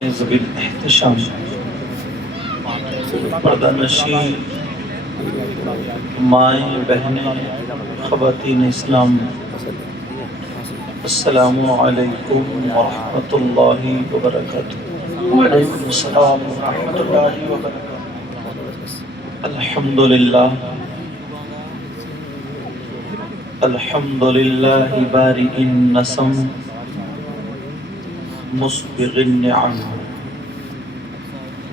بالاحتشام پردہ نشین مائیں بہنیں خواتین اسلام، السلام علیکم ورحمۃ اللہ وبرکاتہ۔ وعلیکم السلام ورحمۃ اللہ وبرکاتہ۔ الحمدللہ الحمدللہ بارئ النسم مسبغ النعم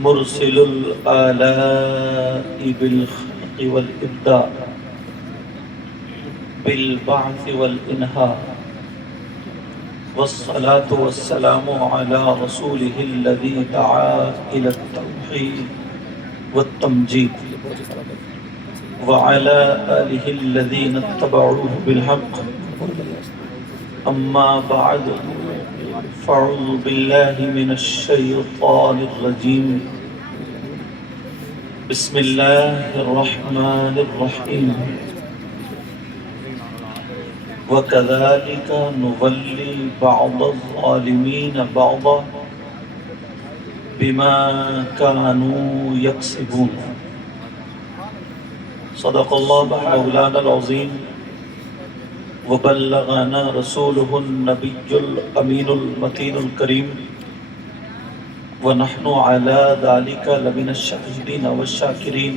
مرسل الآلاء بالخلق والإبداع بالبعث والإنهاء، والصلاة والسلام على رسوله الذي دعا إلى التوحيد والتمجيد وعلى آله الذين اتبعوه بالحق، أما بعد فأعوذ بالله من الشيطان الرجيم، بسم الله الرحمن الرحيم، وكذلك نولي بعض الظالمين بعضا بما كانوا يكسبون۔ صدق الله مولانا العظيم وبلغنا رسوله النبي الأمين المتين الكريم، ونحن على ذلك لمن الشاهدين والشاكرين،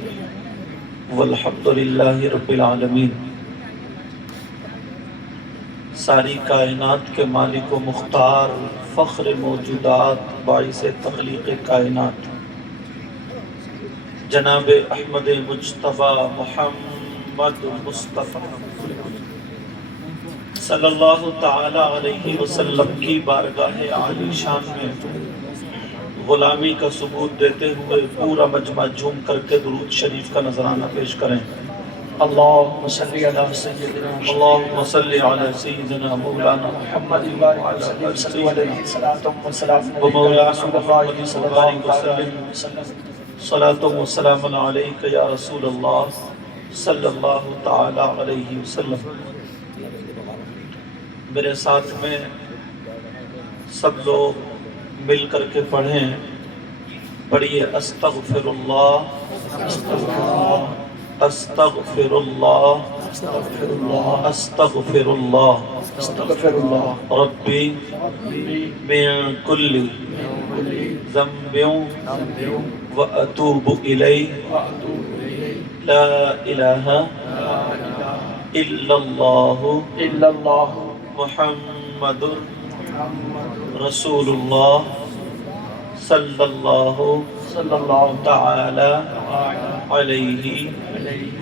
والحمد لله رب العالمين۔ ساری کائنات کے مالک و مختار، فخر موجودات، باعث تخلیق کائنات، جناب احمد مجتبی محمد مصطفیٰ صلی اللہ تعالی علیہ وسلم کی بارگاہ عالی شان میں غلامی کا ثبوت دیتے ہوئے پورا مجمع جھوم کر کے درود شریف کا نذرانہ پیش کریں۔ اللہم صلی علی سیدنا اللہم صلی علی سیدنا مولانا محمد محمد صلاۃ و سلام ومولانا رسول اللہ صلی اللہ علیہ وسلم۔ صلاۃ و سلام علیک یا رسول اللہ صلی اللہ تعالی علیہ وسلم۔ میرے ساتھ میں سب لوگ مل کر کے پڑھیں، پڑھیے استغفر اللہ استغفر اللہ استغفر اللہ استغفر اللہ استغفر اللہ ربی من کل ذنب واتوب الیہ لا الہ الا اللہ الا اللہ محمد رسول اللہ صلی اللہ صلی اللہ تعالی علیہ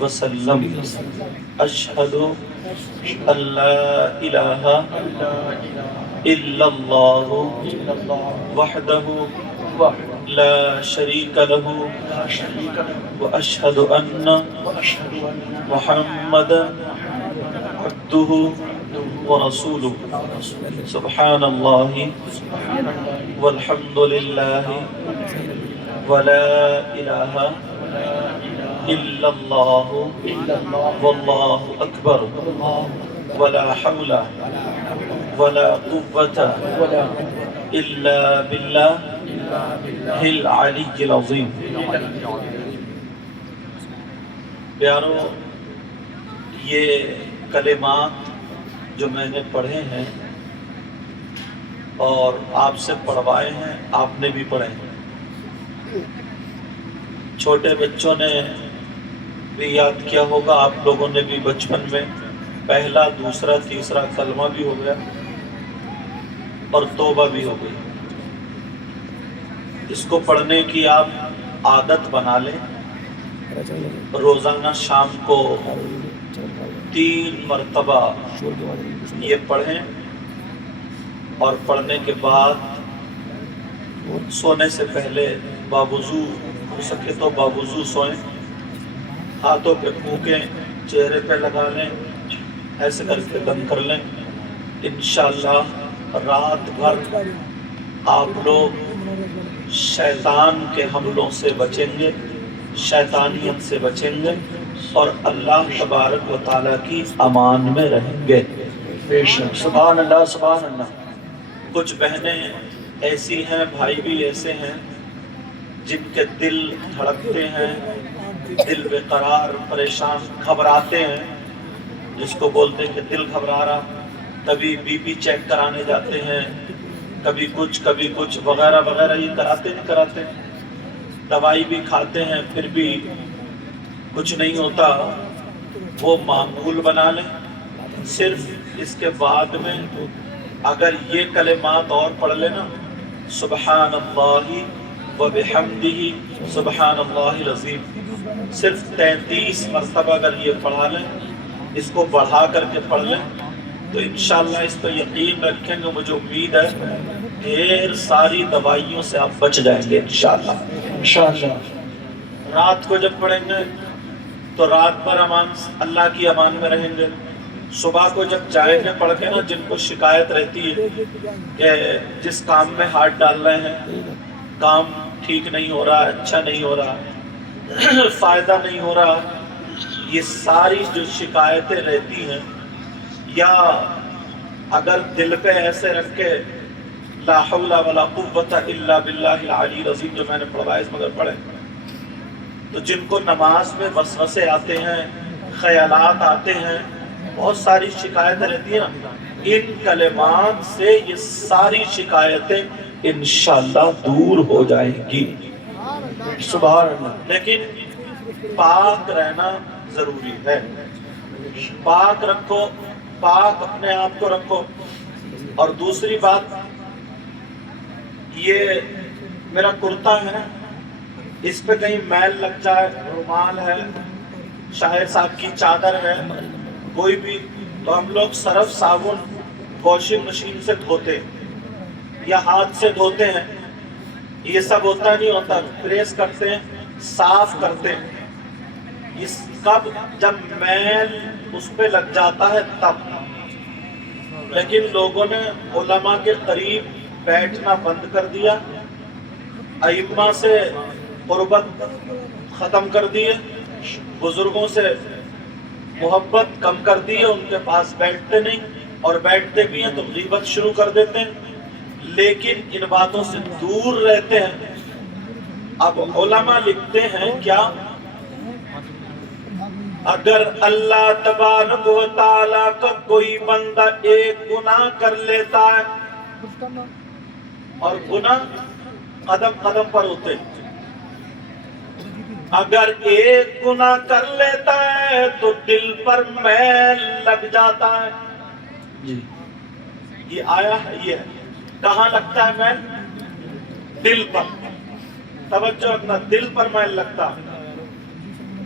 وسلم۔ اشہد ان لا الہ الا اللہ وحدہ لا شریک لہ واشہد ان محمدا عبدہ ورسولہ۔ سبحان اللہ والحمد للہ ولا الہ الا اللہ واللہ اکبر ولا حول ولا قوة الا باللہ العلی العظیم۔ پیارو، یہ کلمات جو میں نے پڑھے ہیں اور آپ سے پڑھوائے ہیں، آپ نے بھی پڑھے ہیں، چھوٹے بچوں نے بھی یاد کیا ہوگا، آپ لوگوں نے بھی بچپن میں پہلا، دوسرا، تیسرا کلمہ بھی ہو گیا اور توبہ بھی ہو گئی۔ اس کو پڑھنے کی آپ عادت بنا لیں، روزانہ شام کو 3 مرتبہ یہ پڑھیں، اور پڑھنے کے بعد سونے سے پہلے باوضو ہو سکے تو باوضو سوئیں، ہاتھوں پہ پھونکیں، چہرے پہ لگا لیں، ایسے کر کے بند کر لیں۔ انشاءاللہ رات بھر آپ لوگ شیطان کے حملوں سے بچیں گے، شیطانیت سے بچیں گے، اور اللہ تبارک و تعالیٰ کی امان میں رہیں گے۔ بے شک، سبحان اللہ سبحان اللہ۔ کچھ بہنیں ایسی ہیں، بھائی بھی ایسے ہیں جن کے دل دھڑکتے ہیں، دل بے قرار، پریشان، گھبراتے ہیں، جس کو بولتے ہیں کہ دل گھبرا رہا، کبھی بی پی چیک کرانے جاتے ہیں، کبھی کچھ وغیرہ وغیرہ، یہ کراتے دوائی بھی کھاتے ہیں پھر بھی کچھ نہیں ہوتا، وہ معمول بنا لیں۔ صرف اس کے بعد میں اگر یہ کلمات اور پڑھ لینا، سبحان اللہ و بحمدہ سبحان اللہ العظیم، صرف 33 مرتبہ اگر یہ پڑھا لیں، اس کو بڑھا کر کے پڑھ لیں، تو انشاءاللہ اس پر یقین رکھیں گے، مجھے امید ہے ڈھیر ساری دوائیوں سے آپ بچ جائیں گے انشاءاللہ۔ انشاءاللہ رات کو جب پڑھیں گے تو رات بھر اللہ کی امان میں رہیں گے، صبح کو جب جائیں گے پڑھ کے نا، جن کو شکایت رہتی ہے کہ جس کام میں ہاتھ ڈال رہے ہیں کام ٹھیک نہیں ہو رہا، اچھا نہیں ہو رہا، فائدہ نہیں ہو رہا، یہ ساری جو شکایتیں رہتی ہیں، یا اگر دل پہ ایسے رکھ کے لا حول ولا قوت الا باللہ العلی العظیم جو میں نے پڑھوایا اس مگر پڑھے، تو جن کو نماز میں وسوسے آتے ہیں، خیالات آتے ہیں، بہت ساری شکایتیں رہتی ہیں نا، ان کلمات سے یہ ساری شکایتیں انشاءاللہ دور ہو جائیں گی۔ سبحان اللہ۔ لیکن پاک رہنا ضروری ہے، پاک رکھو، پاک اپنے آپ کو رکھو۔ اور دوسری بات، یہ میرا کرتا ہے، اس پہ کہیں میل لگ جائے، رومال ہے، شاہد صاحب کی چادر ہے، کوئی بھی، تو ہم لوگ صرف صابن واشنگ مشین سے دھوتے یا ہاتھ سے دھوتے ہیں، یہ سب ہوتا نہیں ہوتا، پریس کرتے ہیں، صاف کرتے ہیں، اس کب جب میل اس پہ لگ جاتا ہے تب۔ لیکن لوگوں نے علماء کے قریب بیٹھنا بند کر دیا، ائمہ سے قربت ختم کر دیے، بزرگوں سے محبت کم کر دی ہے، ان کے پاس بیٹھتے نہیں، اور بیٹھتے بھی ہیں تو غیبت شروع کر دیتے ہیں، لیکن ان باتوں سے دور رہتے ہیں۔ اب علماء لکھتے ہیں کیا، اگر اللہ تبارک و تعالیٰ کا کوئی بندہ ایک گناہ کر لیتا ہے، اور گناہ قدم قدم پر ہوتے ہیں، اگر ایک گناہ کر لیتا ہے تو دل پر میل لگ جاتا ہے۔ جی یہ آیا ہے، یہ ہے، کہاں لگتا ہے میل؟ دل پر۔ توجہ رکھنا، دل پر میل لگتا ہے۔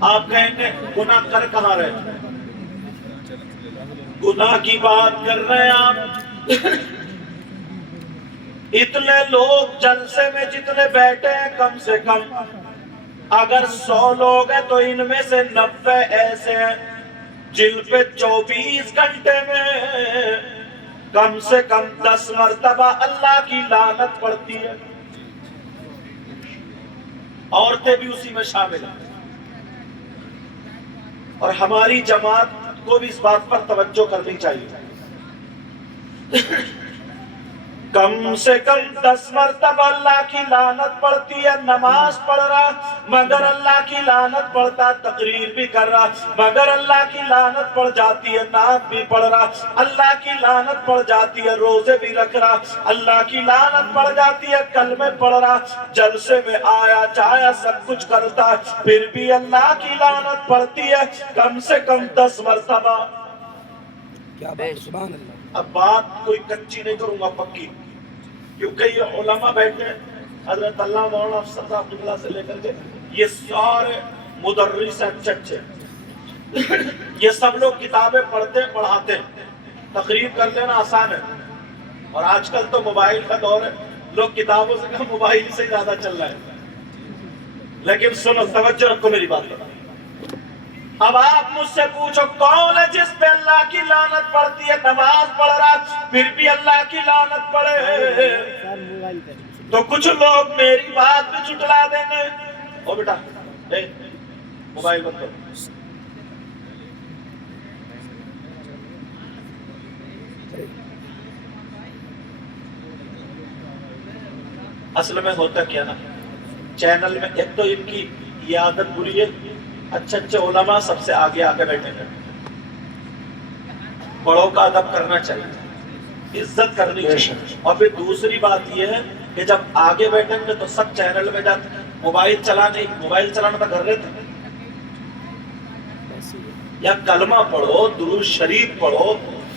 آپ کہیں گے گناہ کر کہاں رہے؟ گناہ کی بات کر رہے ہیں آپ، اتنے لوگ جلسے میں جتنے بیٹھے ہیں، کم سے کم اگر 100 لوگ ہیں تو ان میں سے 90 ایسے ہیں جن پہ 24 گھنٹے میں کم سے کم 10 مرتبہ اللہ کی لعنت پڑتی ہے۔ عورتیں بھی اسی میں شامل ہیں، اور ہماری جماعت کو بھی اس بات پر توجہ کرنی چاہیے، کم سے کم 10 مرتبہ اللہ کی لعنت پڑتی ہے۔ نماز پڑھ رہا مگر اللہ کی لعنت پڑھتا، تقریر بھی کر رہا مگر اللہ کی لعنت پڑھ جاتی ہے، نعت بھی پڑھ رہا اللہ کی لعنت پڑھ جاتی ہے، روزے بھی رکھ رہا اللہ کی لعنت پڑھ جاتی ہے، کلمے پڑھ رہا، جلسے میں آیا جایا سب کچھ کرتا ہے، پھر بھی اللہ کی لعنت پڑھتی ہے کم سے کم 10 مرتبہ۔ کیا بات، سبحان اللہ۔ اب بات کوئی کچی نہیں کروں گا، پکی، کیونکہ یہ علماء بیٹھے ہیں، حضرت اللہ مولانا افسر صاحب اللہ سے لے کر کے یہ سارے مدرس اچھے یہ سب لوگ کتابیں پڑھتے پڑھاتے ہیں، تقریر کر لینا آسان ہے، اور آج کل تو موبائل کا دور ہے، لوگ کتابوں سے کم موبائل سے زیادہ چل رہا ہے۔ لیکن سنو، توجہ رکھو میری بات پر۔ اب آپ مجھ سے پوچھو کون ہے جس پہ اللہ کی لعنت پڑتی ہے؟ نماز پڑھ رہا پھر بھی اللہ کی لعنت پڑے، تو کچھ لوگ میری بات بھی جھٹلا دیں گے۔ او بیٹا موبائل بند کرو۔ اصل میں ہوتا کیا نا، چینل میں ایک تو ان کی یہ عادت بری ہے، اچھے اچھے علماء سب سے آگے آگے بیٹھے ہیں، بڑوں کا ادب کرنا چاہیے، عزت کرنی چاہیے۔ اور پھر دوسری بات یہ ہے کہ جب آگے بیٹھیں گے تو سب چینل میں جاتے، موبائل چلانا تو کر لیتے، یا کلمہ پڑھو، درود شریف پڑھو،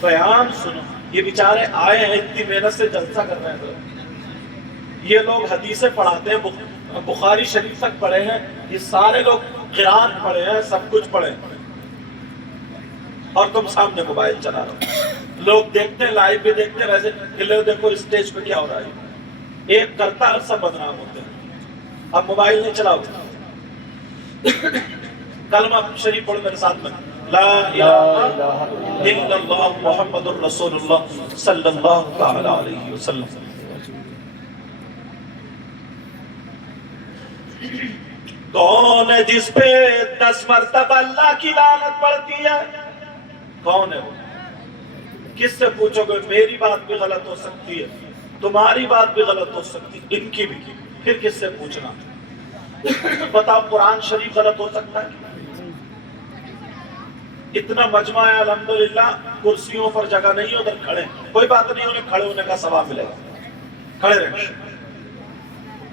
بیان سنو۔ یہ بیچارے آئے ہیں اتنی محنت سے جلسہ کر رہے ہیں، یہ لوگ حدیثیں پڑھاتے ہیں، بخاری شریف تک پڑھے ہیں، یہ سارے لوگ قرآن پڑھے ہیں، سب کچھ پڑھے ہیں، اور تم سامنے موبائل چلا رہے ہو۔ لوگ دیکھتے ہیں، لائیو بھی دیکھتے ہیں، ویسے کہ لوگ دیکھو اسٹیج پہ کیا ہو رہا ہے، ایک کرتا ہے سب بدنام ہوتے ہیں۔ اب موبائل نہیں چلاؤ، کلمہ شریف پڑھو میرے ساتھ میں، لا الہ الا اللہ محمد الرسول اللہ صلی اللہ تعالی علیہ وسلم۔ کون ہے جس پہ 10 مرتبہ اللہ کی لعنت پڑتی ہے؟ کون ہے وہ؟ کس سے پوچھو گے؟ میری بات بھی غلط ہو سکتی ہے، تمہاری بات بھی غلط ہو سکتی ہے، ان کی بھی، پھر کس سے پوچھنا؟ بتاؤ، قرآن شریف غلط ہو سکتا ہے؟ اتنا مجمع ہے الحمدللہ، کرسیوں پر جگہ نہیں، ادھر کھڑے، کوئی بات نہیں، انہیں کھڑے ہونے کا ثواب ملے گا، کھڑے رہیں۔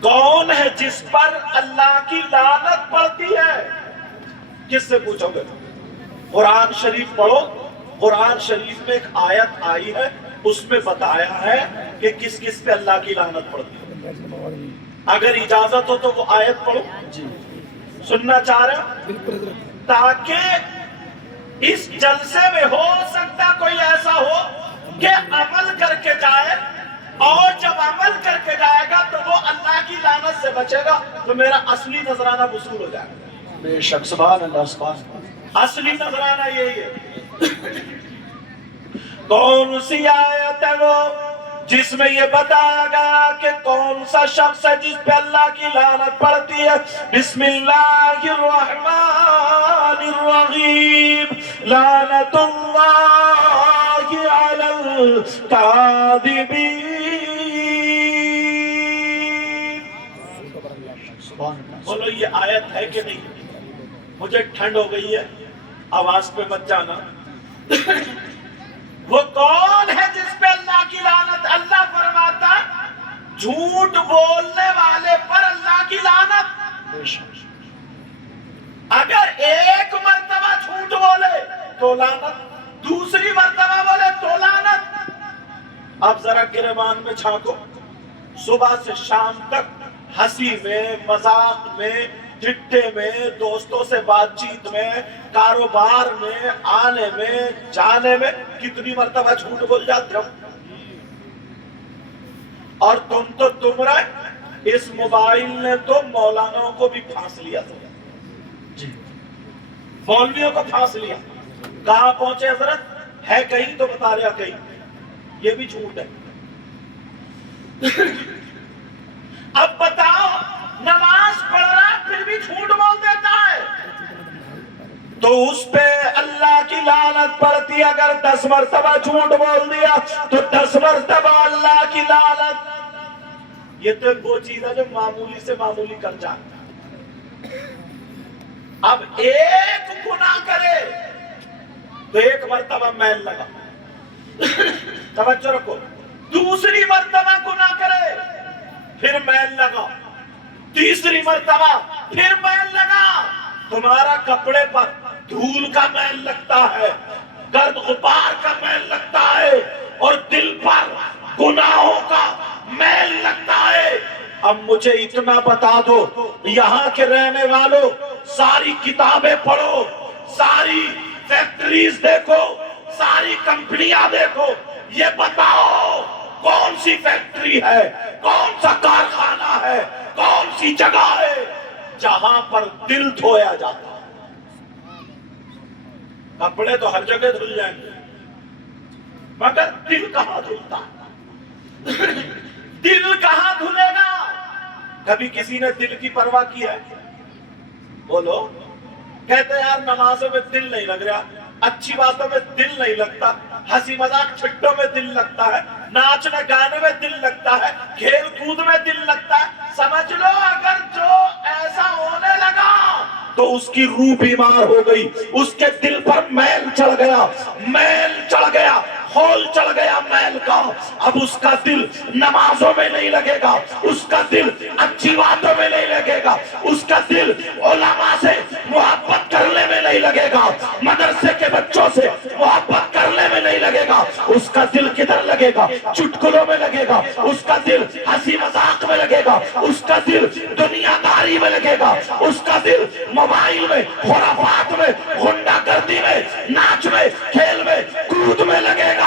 کون ہے جس پر اللہ کی لعنت پڑتی ہے؟ کس سے پوچھو گے؟ قرآن شریف پڑھو، قرآن شریف میں ایک آیت آئی ہے، اس میں بتایا ہے کہ کس کس پہ اللہ کی لعنت پڑتی ہے۔ اگر اجازت ہو تو وہ آیت پڑھو، سننا چاہ رہے ہیں، تاکہ اس جلسے میں ہو سکتا کوئی ایسا ہو کہ عمل کر کے جائے، اور جب عمل کر کے جائے گا تو وہ اللہ کی لعنت سے بچے گا، تو میرا اصلی نذرانہ وصول ہو جائے گا۔ بے شک، سبحان اللہ، سبحان اللہ۔ اصلی نذرانہ یہی ہے۔ کون سی آیت ہے وہ جس میں یہ بتایا گیا کہ کون سا شخص ہے جس پہ اللہ کی لعنت پڑتی ہے؟ بسم اللہ الرحمن الرحیم، لعنت اللہ علی الکاذبین۔ بولو یہ آیت ہے کہ نہیں؟ مجھے ٹھنڈ ہو گئی ہے، آواز پہ مت جانا۔ وہ کون ہے جس پہ اللہ کی لعنت؟ اللہ فرماتا جھوٹ بولنے والے پر اللہ کی لعنت۔ اگر ایک مرتبہ جھوٹ بولے تو لعنت، دوسری مرتبہ بولے تو لعنت۔ اب ذرا گریبان میں جھانکو، صبح سے شام تک ہنسی میں، مذاق میں، ٹھٹے میں، دوستوں سے بات چیت میں، کاروبار میں، آنے میں، جانے میں کتنی مرتبہ جھوٹ بول جاتے ہو؟ اور تم رہے، اس موبائل نے تو مولانوں کو بھی پھانس لیا تھا، مولویوں کو پھانس لیا۔ کہاں پہنچے حضرت؟ ہے کہیں تو بتا رہا کہیں، یہ بھی جھوٹ ہے۔ اب بتاؤ، نماز پڑھ رہا پھر بھی جھوٹ بول دیتا ہے تو اس پہ اللہ کی لعنت پڑتی۔ اگر 10 مرتبہ جھوٹ بول دیا تو 10 مرتبہ اللہ کی لعنت۔ یہ تو وہ چیز ہے جو معمولی سے معمولی کر جاتا۔ اب ایک گناہ کرے تو 1 مرتبہ میل لگا، توجہ رکھو، دوسری مرتبہ گناہ کرے پھر میل لگا، تیسری مرتبہ پھر میل لگا۔ تمہارا کپڑے پر دھول کا میل لگتا ہے، گرد غبار کا میل لگتا ہے، اور دل پر گناہوں کا میل لگتا ہے۔ اب مجھے اتنا بتا دو، یہاں کے رہنے والوں، ساری کتابیں پڑھو، ساری فیکٹریز دیکھو، ساری کمپنیاں دیکھو، یہ بتاؤ کون سی فیکٹری ہے، کون سا کارخانہ ہے، کون سی جگہ ہے جہاں پر دل دھویا جاتا ہے؟ کپڑے تو ہر جگہ دھل جائیں گے، مگر دل کہاں دھلتا ہے؟ دل کہاں دھلے گا؟ کبھی کسی نے دل کی پرواہ کی ہے؟ بولو۔ کہتے یار نمازوں میں دل نہیں لگ رہا، اچھی باتوں میں دل نہیں لگتا، ہنسی مذاق چھٹوں میں دل لگتا ہے، ناچنے گانے میں دل لگتا ہے، کھیل کود میں دل لگتا ہے۔ سمجھ لو اگر جو ایسا ہونے لگا تو اس کی روح بیمار ہو گئی، اس کے دل پر میل چڑھ گیا، میل چڑھ گیا، خول چڑھ گیا میل کا۔ اب اس کا دل نمازوں میں نہیں لگے گا، اس کا دل اچھی باتوں میں نہیں لگے گا، اس کا دل علماء سے محبت کرنے میں نہیں لگے گا، مدرسے کے بچوں سے محبت کرنے میں نہیں لگے گا۔ اس کا دل کدھر لگے گا؟ چٹکلوں میں لگے گا، اس کا دل ہنسی مذاق میں لگے گا، اس کا دل دنیا داری میں لگے گا، اس کا دل موبائل میں، خرافات میں، غنڈہ گردی میں، ناچ میں، کھیل میں، کود میں لگے گا۔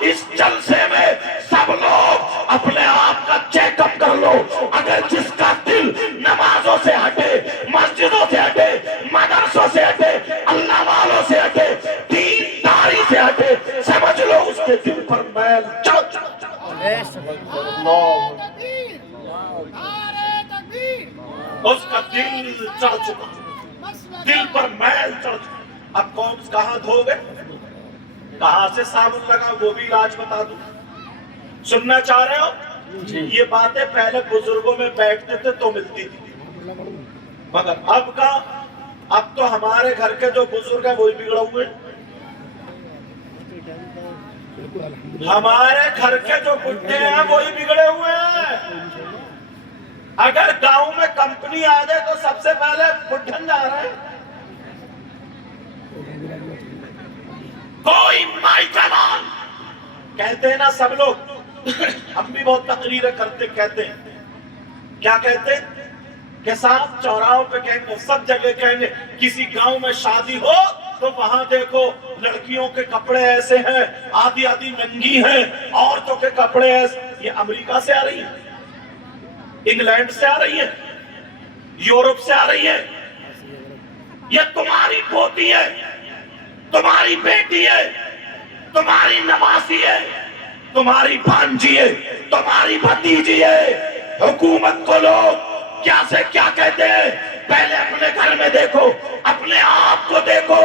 اس جلسے میں سب لوگ اپنے آپ کا چیک اپ کر لو۔ اگر جس کا دل نمازوں سے ہٹے، مسجدوں سے ہٹے، مدرسوں سے ہٹے، اللہ والوں سے ہٹے، دین داری سے ہٹے، سمجھ لو اس کے دل پر میل چڑھ چکا۔ اس کا دل چڑھ چکا، دل پر میل چڑھ چکا۔ اب کون کہاں دھو گے، کہاں سے صابن لگا، وہ بھی علاج بتا دوں۔ سننا چاہ رہے ہو؟ یہ باتیں پہلے بزرگوں میں بیٹھتے تھے تو ملتی تھی، مگر اب تو ہمارے گھر کے جو بزرگ ہیں وہی بگڑے ہوئے، ہمارے گھر کے جو بڈھے ہیں وہی بگڑے ہوئے ہیں۔ اگر گاؤں میں کمپنی آ جائے تو سب سے پہلے بڈھن جا رہے ہیں، کوئی مائکمان کہتے ہیں نا سب لوگ، ہم بھی بہت تقریریں کرتے، کہتے ہیں کیا کہتے ہیں کہ صاحب چوراہوں پہ کہیں گے، سب جگہ کہیں گے، کسی گاؤں میں شادی ہو تو وہاں دیکھو لڑکیوں کے کپڑے ایسے ہیں، آدھی آدھی ننگی ہیں، عورتوں کے کپڑے ایسے۔ یہ امریکہ سے آ رہی ہیں، انگلینڈ سے آ رہی ہیں، یورپ سے آ رہی ہیں۔ یہ تمہاری پوتی ہے، تمہاری بیٹی ہے، تمہاری نواسی ہے، تمہاری بھانجی ہے، تمہاری بھتیجی ہے۔ حکومت کو لوگ کیا سے کیا کہتے ہیں؟ پہلے اپنے گھر میں دیکھو، اپنے آپ کو دیکھو۔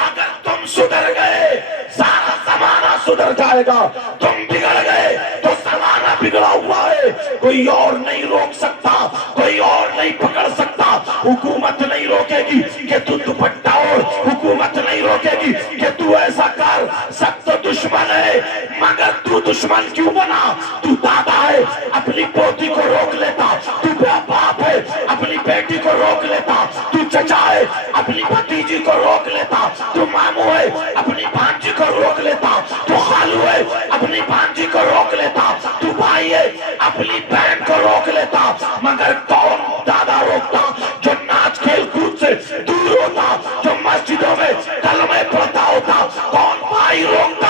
اگر تم سدھر گئے سارا زمانہ سدھر جائے گا، تم بگڑ گئے تو زمانہ بگڑا ہوا ہے، کوئی اور نہیں روک سکتا، کوئی اور نہیں پکڑ سکتا۔ حکومت نہیں روکے گی کہ تو دوپٹہ اوڑھ، حکومت نہیں روکے گی کہ تو ایسا کر، سب تو دشمن ہے، مگر تو دشمن کیوں بنا؟ تو دادا ہے، اپنی پوتی کو روک لیتا، تو باپ ہے، اپنی بیٹی کو روک لیتا، تو چچا ہے، اپنی بھتیجی کو روک لیتا، تو ماموں ہے، اپنی بھانجی کو روک لیتا، تو خالو ہے، اپنی بھانجی کو روک لیتا، تو بھائی ہے، اپنی بہن کو روک لیتا، مگر کون دادا روکتا جو ناچ کھیل کود سے دور ہوتا، جو مسجدوں میں کلمے پڑھتا ہوتا؟ کون بھائی روکتا؟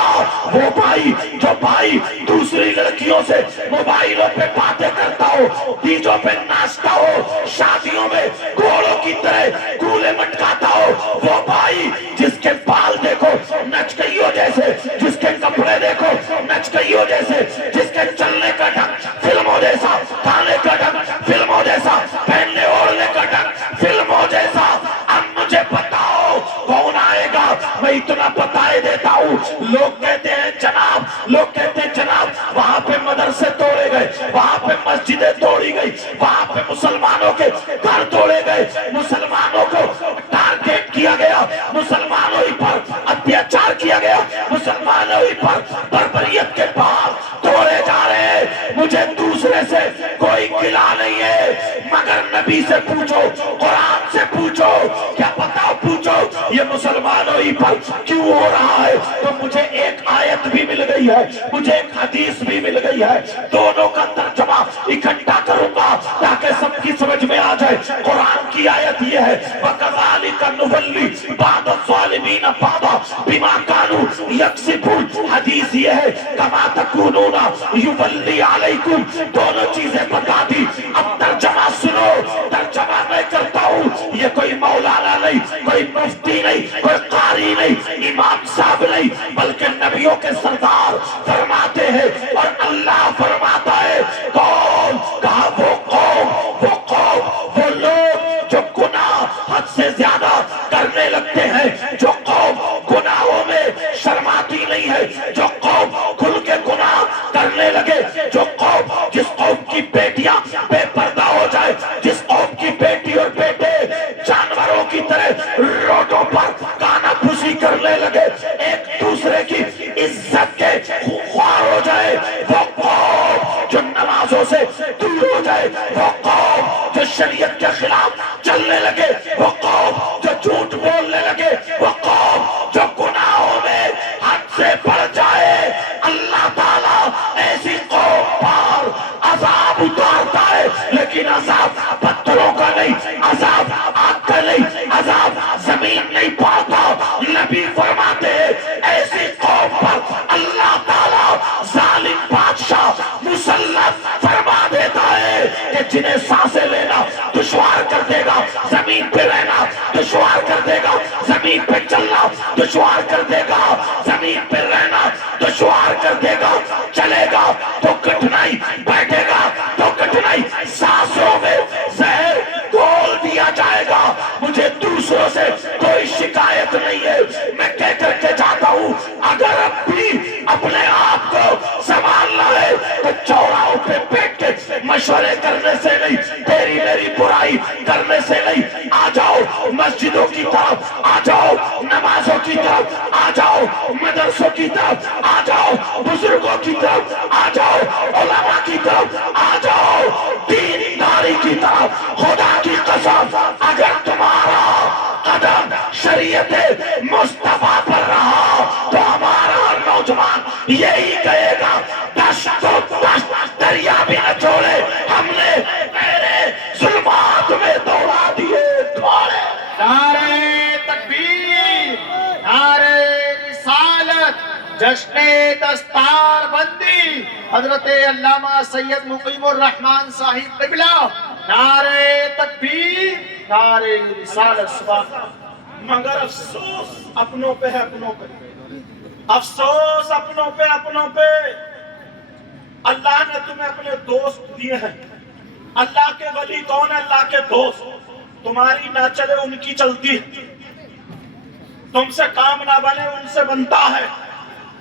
وہ بھائی جو بھائی دوسری لڑکیوں سے موبائلوں پہ باتیں کرتا ہو، ڈیجوں پہ ناچتا ہو، شادیوں میں گھوڑوں کی طرح کولے مٹکاتا ہو، وہ بھائی جس کے بال دیکھو نچ گئیوں جیسے، جس کے کپڑے دیکھو نچ گئیوں جیسے، جس کے چلنے کا ڈھنگ فلموں جیسا، کھانے کا ڈھنگ فلموں جیسا، پہننے اوڑھنے کا ڈھنگ فلموں جیسا۔ اب مجھے بتاؤ کون آئے گا؟ میں اتنا بتائے دیتا ہوں، لوگ کہتے ہیں جناب، لوگ کہتے ہیں جناب وہاں پہ مدرسے توڑے گئے، وہاں پہ مسجدیں توڑی گئی، وہاں پہ مسلمانوں کے گھر توڑے گئے، مسلمانوں کو ٹارگیٹ کیا گیا، مسلمانوں ہی پر اتیاچار کیا گیا، مسلمانوں ہی پر بربریت کے پہاڑ توڑے جا رہے ہیں۔ مجھے دوسرے سے کوئی گلہ نہیں ہے، مگر نبی سے پوچھو، قرآن سے پوچھو، کیا بتاؤ پوچھو یہ مسلمانوں ہی پر کیوں ہو رہا ہے؟ تو مجھے ایک آیت بھی مل گئی ہے، مجھے ایک حدیث بھی مل گئی ہے، دونوں کا ترجمہ اکٹھا کروں گا تاکہ سب کی سمجھ میں آ جائے۔ قرآن کی آیت یہ ہے وَكَذَلِكَ نُوَلِّي بَعْضَ الظَّالِمِينَ بَعْضًا بِمَا كَانُوا يَكْسِبُونَ۔ حدیث یہ ہے كَمَا تَكُونُونَ يُوَلِّي عَلَيْكُمْ، دونوں چیزیں بتا دی۔ اب ترجمہ سنو، ترجمہ میں کرتا ہوں، یہ کوئی مولانا نہیں، کوئی مفتی نہیں، کوئی قاری نہیں، امام صاحب نہیں، بلکہ نبیوں کے سردار فرماتے ہیں اور اللہ فرماتا ہے۔ کون؟ کہا وہ قوم، وہ لوگ جو گناہ حد سے زیادہ کرنے لگتے ہیں، جو قوم گناہوں میں شرماتی نہیں ہے، جو قوم کھل کے گناہ کرنے وہ قوم جو شریعت کے خلاف چلنے لگے، وہ قوم جو جھوٹ بولنے لگے، وہ قوم جو گناہوں میں حد سے بڑھ جائے، اللہ تعالیٰ ایسی قوم پر عذاب اتارتا ہے، لیکن عذاب پتھروں کا نہیں، عذاب آگ کا نہیں، عذاب زمین نہیں پاتا۔ نبی فرماتے ہیں ایسی قوم پر اللہ تعالیٰ ظالم بادشاہ مسلط فرما دیتا ہے کہ جنہیں سانسیں لینا دشوار کر دے گا، زمین پہ رہنا دشوار کر دے گا، زمین پہ چلنا دشوار کر دے گا، زمین پہ رہنا دشوار کر دے گا، چلے گا تو کٹھنائی، بیٹھے گا تو کٹھنائی، سانسوں میں زہر گھول دیا جائے گا۔ مجھے دوسروں سے کوئی شکایت نہیں ہے، میں کہہ کر کے جاتا ہوں اگر اب بھی اپنے آپ کو سنبھالنا ہے تو چوراہوں پہ بیٹھ کے مشورے کرنے سے نہیں، تیری میری برائی کرنے سے نہیں، آ جاؤ مسجدوں کی طرف، آ جاؤ نمازوں کی طرف، آ جاؤ مدرسوں کی طرف، آ جاؤ بزرگوں کی طرف، آ جاؤ علماء کی طرف، آ جاؤ دینداری کی طرف۔ خدا کی قسم اگر تمہارا قدم شریعت مصطفیٰ پر رہا تو ہمارا نوجوان یہی کہے گا دشت و دشت دریا بھی نہ چھوڑے، ہم نے میرے ظلمات میں دوڑا دیے گھوڑے۔ نعرہ تکبیر، نعرہ رسالت، جشن دستار بندی حضرت علامہ سید مقیم الرحمن صاحب قبلہ، نعرہ تکبیر، نعرہ رسالت۔ سبحان مگر افسوس اپنوں پہ ہے، اپنوں پہ افسوس اپنوں پہ، اپنوں پہ۔ اللہ نے تمہیں اپنے دوست دیے ہیں۔ اللہ کے ولی کون ہے؟ اللہ کے دوست۔ تمہاری نہ چلے ان کی چلتی ہے، تم سے کام نہ بنے ان سے بنتا ہے۔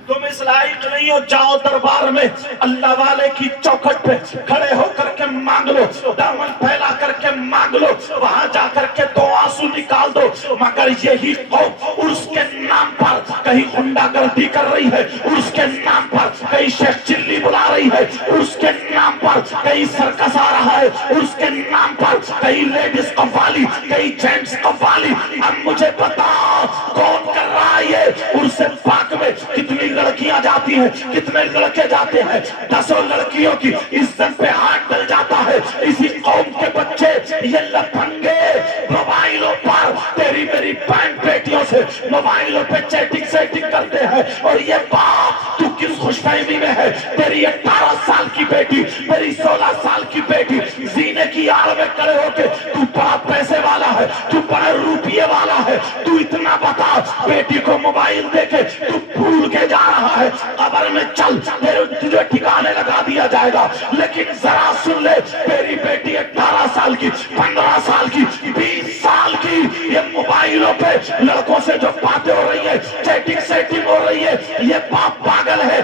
تم اس لائق نہیں ہو، جاؤ دربار میں اللہ والے کی چوکھٹ پہ کھڑے ہو کر کے مانگ لو، دامن پھیلا کر کے مانگ لو، وہاں جا کر کے دو آنسو نکال دو۔ مگر یہی قوم عرس کے نام پر کہیں غنڈہ گردی کر رہی ہے، عرس کے نام پر کہیں شیخ چلی بلا رہی ہے، عرس کے نام پر کہیں سرکس آ رہا ہے، عرس کے نام پر کہیں لیڈیز قوالی، کہیں جینٹس قوالی۔ اب مجھے بتا کون کر رہا ہے یہ؟ عرس پاک میں کتنی لڑکیاں جاتی ہیں، کتنے لڑکے جاتے ہیں، 10 لڑکیوں کی عزت پہ ہاتھ ڈل جاتا ہے۔ اسی قوم کے بچے یہ لپنگے موبائلوں پر تیری میری بہن بیٹیوں سے موبائلوں پہ چیٹنگ سیٹنگ کرتے ہیں، اور یہ باپ تو کس خوش فہمی میں ہے؟ تیری 18 سال کی بیٹی، تیری 16 سال کی بیٹی زینے کی آڑ میں کھڑے ہو کے تو بڑا پیسے والا ہے، تو بڑا روپیے والا ہے، تو اتنا بتا بیٹی کو موبائل دے کے تو بھول کے جا رہا ہے، قبر میں چل تجھے ٹھکانے لگا دیا جائے گا۔ لیکن ذرا سن لے، میری بیٹی 18 سال کی، 15 سال کی، 20 سال کی، یہ موبائلوں پہ لڑکوں سے جو باتیں ہو رہی ہے، چیٹنگ سیٹنگ ہو رہی ہے، یہ باپ پاگل ہے،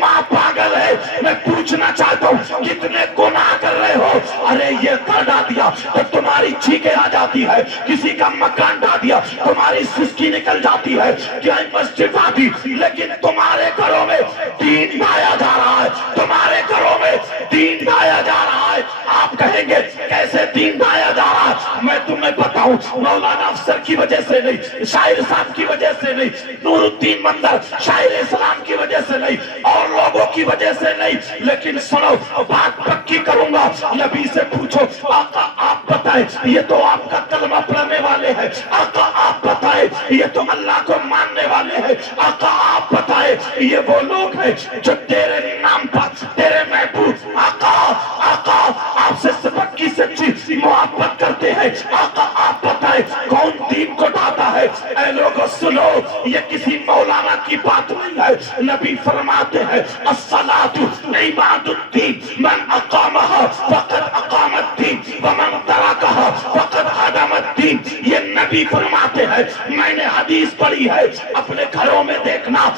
ماں پاگل ہے۔ میں پوچھنا چاہتا ہوں کتنے گناہ کر رہے ہو؟ ارے یہ کر ڈا دیا تو تمہاری چھینکیں آ جاتی ہے، کسی کا مکان ڈا دیا تمہاری سسکی نکل جاتی ہے، کیا مسجد آ دی، لیکن تمہارے گھروں میں دین ڈھایا جا رہا ہے، تمہارے گھروں میں دین ڈھایا جا رہا ہے۔ آپ کہیں گے کیسے دین ڈھایا جا رہا ہے؟ میں تمہیں بتاؤں، مولانا افسر کی وجہ سے نہیں، شاعر صاحب کی وجہ سے نہیں، نور الدین مندر شاعر اسلام کی وجہ سے نہیں، اور لوگوں کی وجہ سے نہیں، لیکن سنو بات پکی کروں گا۔ نبی سے پوچھو آقا آپ بتائیں، یہ تو آپ کا کلمہ پڑھنے والے ہیں، آقا آپ بتائیں یہ تو اللہ کو ماننے والے ہیں، آقا آپ بتائیں یہ وہ لوگ ہیں جو تیرے نام پر تیرے محبوب آقا آپ سے سبق کی سچی محبت کرتے ہیں، آقا آپ بتائیں کون دین کو ڈھاتا ہے؟ اے لوگوں سنو، یہ کسی مولانا کی بات نہیں ہے۔ نبی فرماتے ہیں الصلاۃ عماد الدین، من اقامها فقد اقام الدین ومن ترکها فقد هدم الدین۔ یہ نبی فرماتے ہیں، میں نے حدیث پڑھی ہے، اپنے گھروں میں دیکھنا،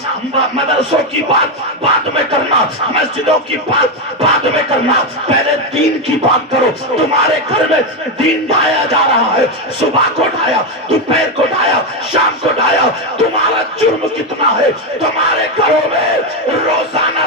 مدرسوں کی بات بعد میں کرنا، مسجدوں کی بات بعد میں کرنا، پہلے دین کی بات کرو۔ تمہارے گھر میں دین ڈھایا جا رہا ہے، صبح کو ڈھایا، دوپہر کو ڈھایا، شام کو ڈھایا۔ تمہارا جرم کتنا ہے؟ تمہارے گھروں میں روزانہ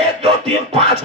1 2 3 5,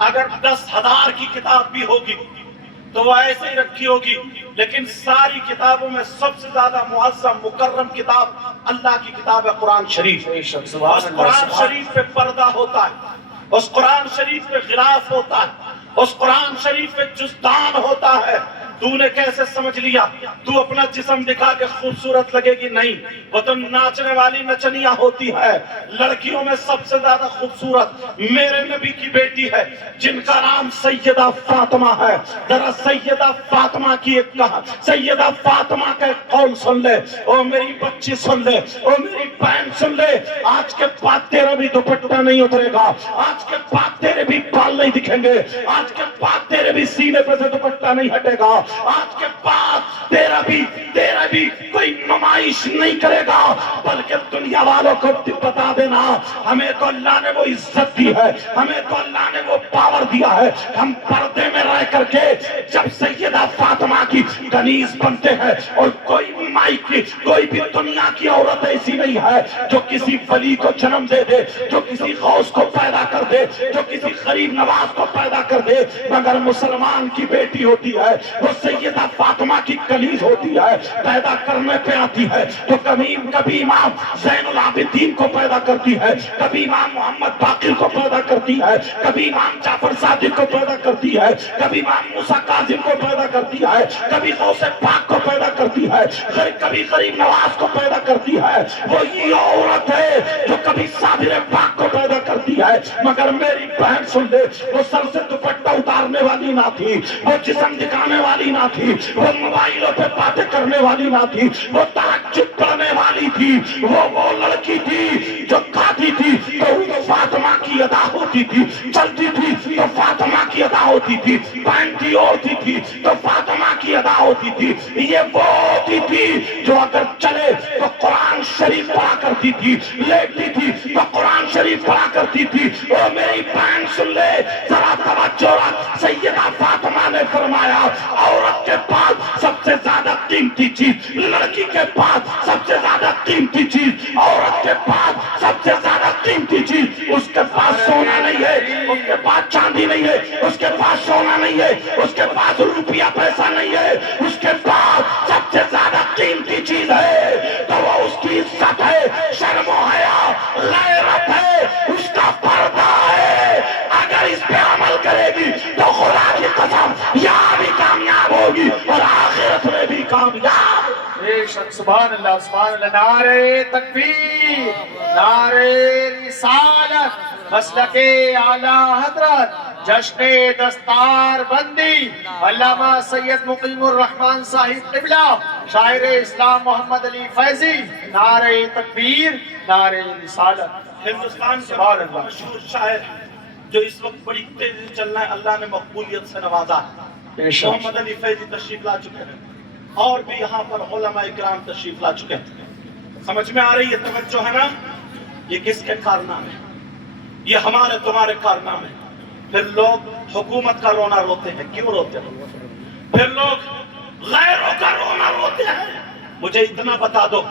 اگر 10,000 کی کتاب بھی ہوگی تو وہ ایسے ہی رکھی ہوگی، لیکن ساری کتابوں میں سب سے زیادہ معظم مکرم کتاب اللہ کی کتاب ہے قرآن شریف۔ اس قرآن شریف پہ پردہ ہوتا ہے، اس قرآن شریف پہ غلاف ہوتا ہے، اس قرآن شریف پہ جزدان ہوتا ہے۔ تو نے کیسے سمجھ لیا تو اپنا جسم دکھا کے خوبصورت لگے گی؟ نہیں، وہ تو ناچنے والی نچنیاں ہوتی ہے۔ لڑکیوں میں سب سے زیادہ خوبصورت میرے نبی کی بیٹی ہے جن کا نام سیدہ فاطمہ ہے۔ ذرا سیدہ فاطمہ کی ایک کہا، سیدہ فاطمہ کا ایک قول سن لے، او میری بچی سن لے، او میری بہن سن لے، آج کے بعد تیرا بھی دوپٹہ نہیں اترے گا، آج کے بعد تیرے بھی بال نہیں دکھیں گے، آج کے بعد تیرے بھی سینے پہ سے دوپٹہ نہیں ہٹے گا، آج کے بعد تیرا بھی کوئی نمائش نہیں کرے گا، بلکہ دنیا والوں کو بتا دینا ہمیں تو اللہ نے وہ عزت دی ہے، ہمیں تو اللہ نے وہ پاور دیا ہے، ہم پردے میں رہ کر کے جب سیدہ فاطمہ کی کنیز بنتے ہیں، اور کوئی بھی دنیا کی عورت ایسی نہیں ہے جو کسی ولی کو جنم دے دے، جو کسی غوث کو پیدا کر دے، جو کسی غریب نواز کو پیدا کر دے، مگر مسلمان کی بیٹی ہوتی ہے، وہ سیدہ فاطمہ کی کنیز ہوتی ہے، پیدا کرنے پہ آتی ہے تو کبھی امام زین العابدین کو پیدا کرتی ہے، کبھی امام محمد باقر کو پیدا کرتی ہے، کبھی امام جعفر صادق کو پیدا کرتی ہے، کبھی امام موسیٰ کاظم کو پیدا کرتی ہے، کبھی غوث پاک کو پیدا کرتی ہے، کبھی غریب نواز کو پیدا کرتی ہے۔ وہی عورت ہے جو کبھی صابر پاک کو پیدا کرتی ہے، مگر میری بہن سن لے، وہ سر سے دوپٹہ اتارنے والی نہ تھی، وہ جسم دکھانے والی نہ تھی، وہ موبائلوں پہ باتیں کرنے والی نہ تھی، وہ تہجد پڑھنے والی تھی، وہ لڑکی تھی جو کھاتی تھی تو فاطمہ کی ادا ہوتی تھی، چلتی تھی تو فاطمہ کی ادا ہوتی تھی، پہنتی اوڑھتی تھی تو فاطمہ کی ادا ہوتی تھی۔ یہ وہ ہوتی تھی جو اگر چلے تو قرآن شریف پڑھا کرتی تھی، لیٹتی تھی تو قرآن شریف پڑھا کرتی تھی۔ اور میری بہن سن لے ذرا توجہ رکھ، سیدہ فاطمہ نے فرمایا عورت کے پاس سب سے زیادہ قیمتی چیز، لڑکی کے پاس سب سے زیادہ قیمتی چیز، عورت کے پاس سب سے زیادہ قیمتی چیز، اس کے پاس سونا نہیں ہے، اس کے پاس چاندی نہیں ہے، اس کے پاس سونا نہیں ہے، اس کے پاس روپیہ پیسہ نہیں ہے، اس کے پاس سب سے زیادہ قیمتی چیز ہے تو وہ اس کی عزت ہے، شرم و حیا، غیرت ہے، اس کا پردہ ہے۔ اگر اس پہ عمل کرے گی تو خدا کی قسم یہاں بھی کامیاب ہوگی اور آخرت میں بھی کامیاب۔ بے شک، سبحان اللہ، سبحان اللہ، نعرہ تکبیر، نعرہ رسالت، مسلک اعلی حضرت، جشن دستار بندی، علامہ سید مقیم الرحمن صاحب قبلہ، شاعر اسلام محمد علی فیضی، نعرہ تکبیر، نعرہ رسالت۔ ہندوستان کے مشہور شاعر جو اس وقت بڑی تیزی سے چل رہا ہے، اللہ نے مقبولیت سے نوازا ہے، محمد علی فیضی تشریف لا چکے ہیں، اور بھی یہاں پر علماء اکرام تشریف لا چکے ہیں۔ سمجھ میں آ رہی ہے، توجہ ہے نا؟ یہ کس کے کارنامے؟ یہ ہمارے تمہارے کارنامے۔ پھر لوگ حکومت کا رونا روتے ہیں، کیوں روتے ہیں؟ پھر لوگ غیروں کا رونا روتے ہیں۔ مجھے اتنا بتا دو،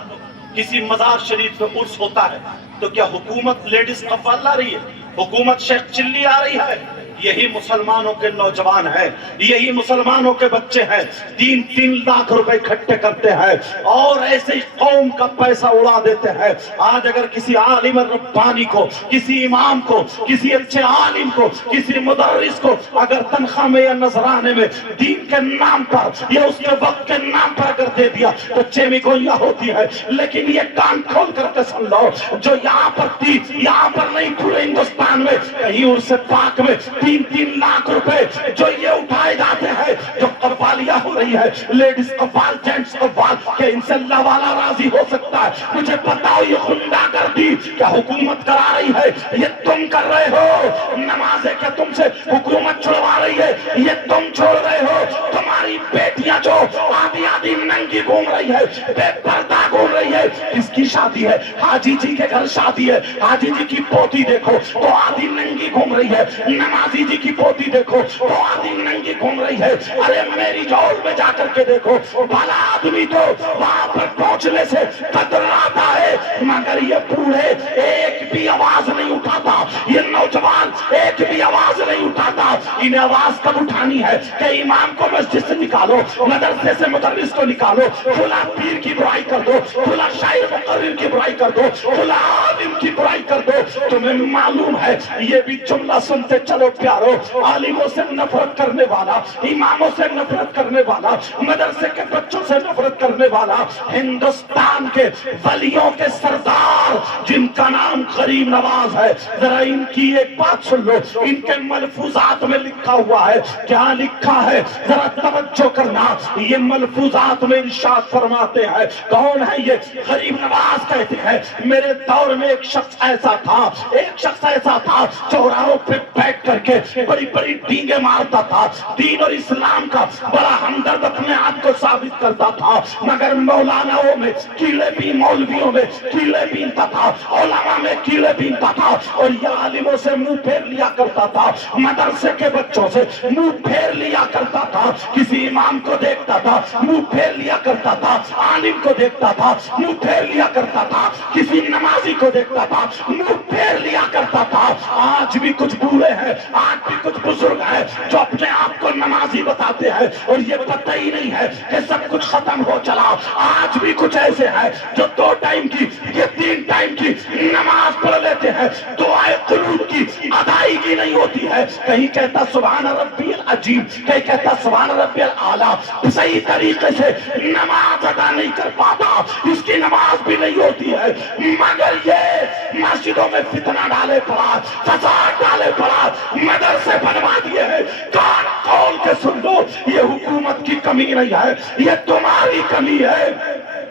کسی مزار شریف میں عرس ہوتا ہے تو کیا حکومت لیڈیز قوال لا رہی ہے؟ حکومت شیخ چلی آ رہی ہے؟ یہی مسلمانوں کے نوجوان ہیں، یہی مسلمانوں کے بچے ہیں، 3-3 لاکھ روپے اکٹھے کرتے ہیں اور ایسے ہی قوم کا پیسہ اڑا دیتے ہیں۔ آج اگر کسی عالم ربانی کو، کسی امام کو، کسی اچھے عالم کو، کسی مدرس کو اگر تنخواہ میں یا نذرانے میں دین کے نام پر یا اس کے وقت کے نام پر اگر دے دیا تو چیمی گوئیاں ہوتی ہے۔ لیکن یہ کان کھول کر کے سن لو، جو یہاں پر تھی، یہاں پر نہیں، پورے ہندوستان میں کہیں عرس پاک میں 3-3 لاکھ روپے جو یہ اٹھائے جاتے ہیں، جو قوالیاں ہو رہی ہے، لیڈیز قوال، جینٹس قوال، کہ ان سے اللہ والا راضی ہو سکتا ہے؟ مجھے بتاؤ، یہ خندہ گردی کیا حکومت کرا رہی ہے؟ یہ تم کر رہے ہو۔ نمازیں کیا تم سے حکومت چھڑوا رہی ہے؟ یہ تم چھوڑ رہے ہو۔ تمہاری بیٹیاں جو آدھی آدھی ننگی گھوم رہی ہے، بے پردہ گھوم رہی ہے، کس کی شادی ہے؟ حاجی جی کے گھر شادی ہے، حاجی جی کی پوتی دیکھو تو آدھی ننگی گھوم رہی ہے، نمازی جی کی پوتی دیکھو تو آدھی ننگی گھوم رہی ہے۔ ارے میری جول میں جا کر کے دیکھو، بھلا آدمی تو وہاں پر پہنچنے سے کتراتا ہے، مگر یہ بوڑھے ایک بھی آواز نہیں اٹھاتا، یہ نوجوان ایک بھی آواز نہیں اٹھاتا۔ تین آواز کب اٹھانی ہے کہ امام کو مسجد سے نکالو، مدرسے سے مدرس کو نکالو، فلاں پیر کی برائی کر دو، فلاں شاعر مقرر کی برائی کر دو، فلاں عالم کی برائی کر دو. تمہیں معلوم ہے یہ بھی جملہ سنتے چلو پیارو، عالموں سے نفرت کرنے والا، اماموں سے نفرت کرنے والا، مدرسے کے بچوں سے نفرت کرنے والا، ہندوستان کے ولیوں کے سردار جن کا نام غریب نواز ہے، ذرا ان کی ایک بات سن لو. ان کے ملفوظات میں لکھا ہوا ہے، کیا لکھا ہے ذرا توجہ کرنا. یہ ملفوظات میں ارشاد فرماتے ہیں، کون ہے یہ؟ غریب نواز کہتے ہیں میرے دور میں ایک شخص ایسا تھا چوراہوں پہ بیٹھ کر کے بڑی بڑی ڈینگیں مارتا تھا، دین اور اسلام کا بڑا ہمدرد اپنے آپ کو ثابت کرتا تھا، مگر مولاناؤں میں کیلے بھی، مولویوں میں کیلے بینتا تھا، علماء میں کیلے بینتا تھا، اور یہ عالموں سے منہ پھیر لیا کرتا تھا، مدرسے کے بچوں سے منہ پھیر لیا کرتا تھا، کسی امام کو دیکھتا تھا منہ پھیر لیا کرتا تھا، عالم کو دیکھتا تھا منہ پھیر لیا کرتا تھا، کسی نمازی کو دیکھتا تھا منہ پھیر لیا کرتا تھا. آج بھی کچھ بوڑھے ہیں، آج بھی کچھ بزرگ ہیں جو اپنے آپ کو نمازی بتاتے ہیں اور یہ پتہ ہی نہیں ہے کہ سب کچھ ختم ہو چلا. آج بھی کچھ ایسے ہیں جو 2 ٹائم کی یا 3 ٹائم کی نماز پڑھ لیتے ہیں، دعائے قنوت کی ادائیگی نہیں ہوتی ہے. کہیں کہتا سبحان ربی العظیم، کہیں کہتا سبحان ربی الاعلیٰ، صحیح طریقے سے نماز ادا نہیں کر پاتا، اس کی نماز بھی نہیں ہوتی ہے. مگر یہ مسجدوں میں فتنہ ڈالے پڑا، فساد ڈالے پڑا، مدرسے بنوا دیے ہیں. کان کھول کے سن لو، یہ حکومت کی کمی نہیں ہے، یہ تمہاری کمی ہے.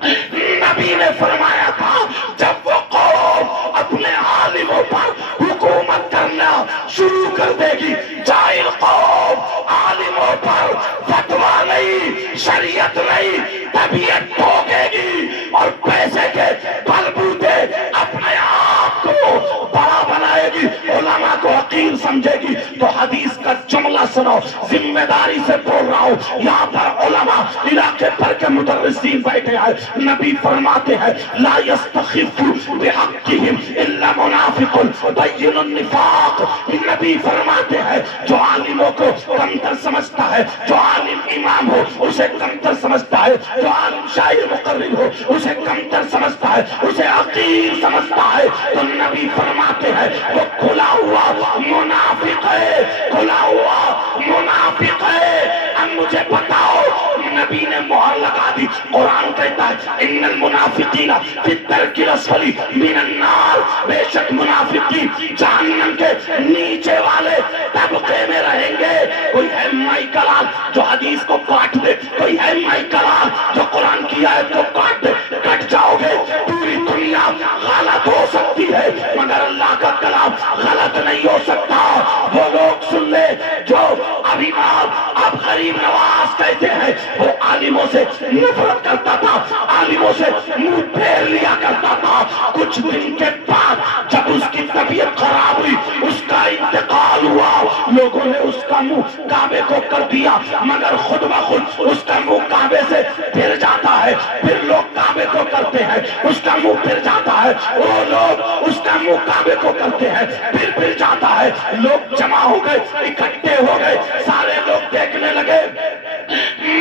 نبی نے فرمایا تھا جب وہ قوم اپنے عالموں پر حکومت کرنا شروع کر دے گی، جاہل قوم عالموں پر فتویٰ نہیں، شریعت نہیں، طبیعت ٹھوکے گی اور پیسے کے بلبوتے اپنے آپ کو بڑا بنائے گی، علماء کو حقیر سمجھے گی. تو حدیث کا جملہ سنو، ذمہ داری سے بول رہا ہوں. یہاں پر علماء علاقے پر کے مدرسین بیٹھے ہیں. نبی فرماتے ہیں لا يستخف بحقهم الا منافق بین النفاق. نبی فرماتے ہیں جو عالموں کو کمتر سمجھتا ہے، جو عالم امام ہو اسے کمتر سمجھتا ہے، جو عالم شاعر مقرر ہو اسے کمتر سمجھتا ہے، اسے حقیر سمجھتا ہے. تو نبی فرماتے ہیں وہ کھلا ہوا منافق ہے، کھلا ہوا منافق ہے. اب مجھے بتاؤ، نبی نے مہر لگا دی. قرآن کہتا ہے ان المنافقین فی الدرک الاسفل من النار، بے شک منافقین جہنم کے نیچے والے طبقے میں رہیں گے. کوئی ہے مائی کلام جو حدیث کو کاٹ دے، کوئی ہے مائی کلام جو قرآن کی آیت کو کاٹ دے. کٹ جاؤ گے. پوری دنیا غلط ہو سکتی ہے مگر اللہ کا کلام غلط نہیں ہو سکتا. وہ لوگ سن لے جو ابھی اب غریب نواز کہتے ہیں وہ عالموں سے نفرت کرتا تھا، عالموں سے منہ پھیر لیا کرتا تھا. کچھ دن کے بعد جب اس کی طبیعت خراب ہوئی، اس کا انتقال ہوا، لوگوں نے اس کا منہ کعبے کو کر دیا، مگر خود بخود اس کا منہ کعبے سے پھر جاتا ہے. پھر لوگ کعبے کو کرتے ہیں، اس کا منہ پھر جاتا ہے. وہ لوگ اس کا منہ کعبے کو کرتے ہیں، پھر جاتا ہے. لوگ جمع ہو گئے، اکٹھے ہو گئے، سارے لوگ دیکھنے لگے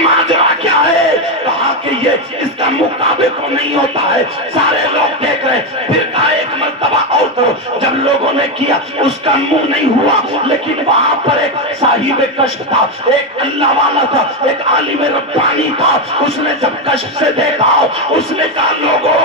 ماجرا کیا ہے. کہا کہ یہ اس کا منہ کعبے کو نہیں ہوتا ہے. سارے لوگ دیکھ رہے. پھر کہا ایک مرتبہ اور کرو. جب لوگوں نے کیا اس کا منہ نہیں ہوا، لیکن وہاں پر ایک صاحب کشف تھا، ایک اللہ والا تھا، ایک عالم ربانی تھا. اس نے جب کشف سے دیکھا، اس نے کہا لوگوں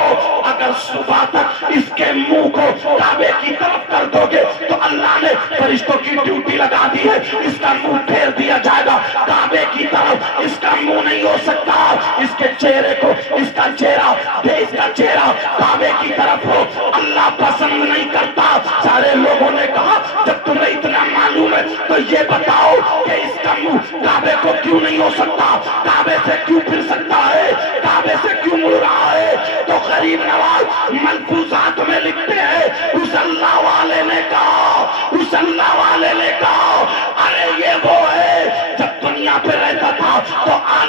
اگر صبح تک اس کے منہ کو کعبے کی طرف کر دو گے تو اللہ نے فرشتوں کی ڈیوٹی لگا دی ہے، اس کا منہ پھیر دیا جائے گا کعبے کی طرف. اس کا منہ نہیں ہو سکتا، اس کے چہرے کو، اس کا چہرہ کعبے کی طرف ہو. اللہ پسند نہیں کرتا. سارے لوگوں نے کہا جب تمہیں اتنا معلوم ہے تو یہ بتاؤ کہ اس کا منہ کعبے کو کیوں نہیں ہو سکتا، کعبے سے کیوں پھر سکتا ہے، کعبے سے کیوں مڑ رہا ہے. تو غریب نواز ملفوظات میں لکھتے ہیں اس اللہ والے نے کہا، اس اللہ والے نے کہا ارے یہ وہ ہے جب دنیا پہ رہتا تھا تو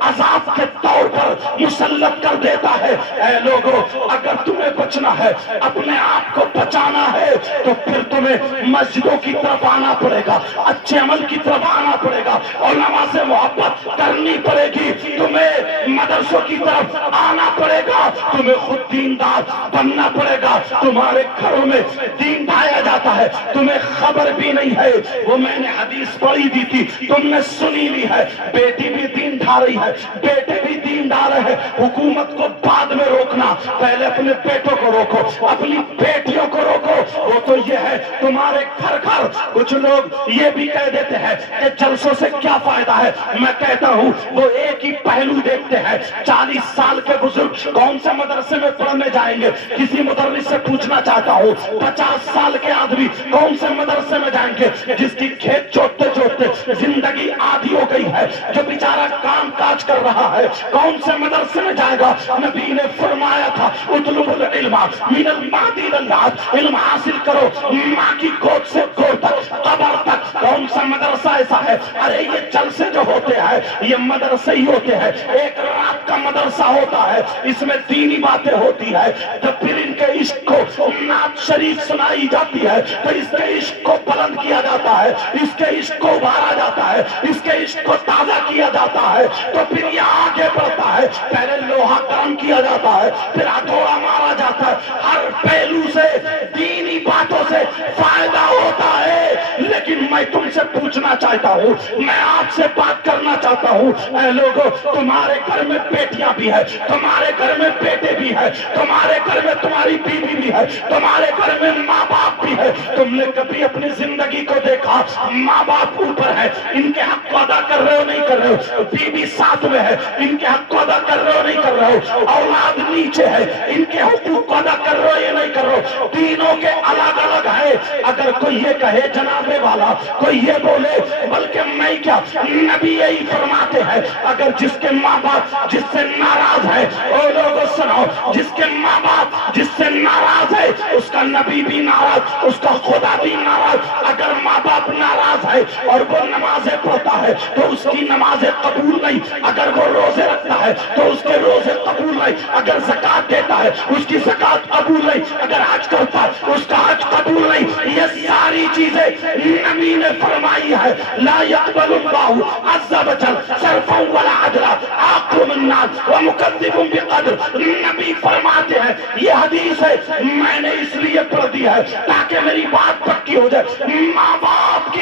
عذاب کے طور پر مسلط کر دیتا ہے۔ اے لوگو، اگر تمہیں بچنا ہے، اپنے آپ کو بچانا ہے، تو پھر تمہیں مسجدوں کی طرف آنا پڑے گا، اچھے عمل کی طرف آنا پڑے گا، علماء سے محبت کرنی پڑے گی، تمہیں مدرسوں کی طرف آنا پڑے گا، تمہیں خود دیندار بننا پڑے گا۔ تمہارے گھروں میں دین ڈھایا جاتا ہے، تمہیں خبر بھی نہیں ہے۔ وہ میں نے حدیث پڑھی دی تھی، تم نے سنی بھی ہے، بیٹی بھی دین ڈھا رہی ہے، بیٹے بھی دین ڈھا رہے ہیں۔ حکومت کو بعد میں روکنا، پہلے اپنے بیٹوں کو روکو، اپنی بیٹیوں کو روکو۔ وہ تو یہ ہے تمہارے گھر گھر۔ کچھ لوگ یہ بھی کہہ دیتے ہیں کہ جلسوں سے کیا فائدہ ہے، میں کہتا ہوں وہ ایک ہی پہلو دیکھتے ہیں۔ 40 سال کے بزرگ کون سے مدرسے میں پڑھنے جائیں گے؟ کسی مدرس سے پوچھنا چاہتا ہوں، 50 سال کے آدمی کون سے مدرسے میں جائیں گے؟ جس کی کھیت جوتتے جوتتے زندگی آدھی ہو گئی ہے، جو بیچارہ کام کاج کر رہا ہے، کون سے مدرسے میں جائے گا؟ نبی نے فرمایا تھا اطلب العلم من المہدی للعہد، علم حاصل کرو ماں کی گود سے گود تک، قبر تک۔ کون سا مدرسہ ایسا ہے؟ ارے یہ جلسے جو ہوتے ہیں یہ مدرسے ہی ہوتے ہیں، ایک رات کا مدرسہ ہوتا ہے، اس میں دینی باتیں ہوتی ہے۔ جب پھر ان کے عشق کو نعت شریف سنائی جاتی ہے تو اس کے عشق کو بلند کیا جاتا ہے، اس کے عشق کو ابھارا جاتا ہے، اس کے عشق کو تازہ کیا جاتا ہے، تو پھر یہ آگے بڑھتا ہے۔ پہلے لوہا گرم کیا جاتا ہے، پھر ہتھوڑا مارا جاتا ہے، ہر پہلو سے دینی باتوں سے فائدہ ہوتا ہے۔ لیکن میں تم سے پوچھنا چاہتا ہوں، میں آپ سے بات کرنا چاہتا ہوں، اے لوگوں، تمہارے گھر میں بیٹیاں بھی ہیں، تمہارے گھر میں بیٹے بھی ہیں، تمہارے گھر میں تمہاری بیوی بھی ہے، تمہارے گھر میں ماں باپ بھی ہے۔ تم نے کبھی اپنی زندگی کو دیکھا ماں باپ اوپر ہے، ان کے حق کو ادا کر رہے ہو نہیں کر رہے ہو؟ بیوی ساتھ میں ہے، ان کے حق کو ادا کر رہے ہو نہیں کر رہے ہو؟ اولاد نیچے ہے، ان کے حقوق کو ادا کر رہے ہو یا نہیں کر رہے ہو؟ تینوں کے الگ الگ ہے۔ اگر کوئی یہ کہے جناب والا، کوئی یہ بولے بلکہ میں کیا، نبی یہی فرماتے ہیں، اگر جس کے ماں باپ جس سے ناراض ہے، او لوگوں سنو، جس کے ماں باپ جس سے ناراض ہے، اس کا نبی بھی ناراض، اس کا خدا بھی ناراض۔ اگر ماں باپ ناراض ہے اور وہ نمازیں پڑھتا ہے تو اس کی نمازیں قبول نہیں، اگر وہ روزے رکھتا ہے تو اس کے روزے قبول نہیں، اگر زکات دیتا ہے اس کی زکات قبول نہیں، اگر حج کرتا ہے اس کا حج قبول نہیں۔ یہ ساری چیزیں نبی نے فرمائی ہے، لا يقبل اللہ عز وجل صرفا ولا عدلا، عاقل الناس ومکذب بقدر۔ نبی فرماتے ہیں، یہ حدیث ہے، میں نے اس لیے پڑھ دی ہے تاکہ میری بات پکی ہو جائے۔ ماں باپ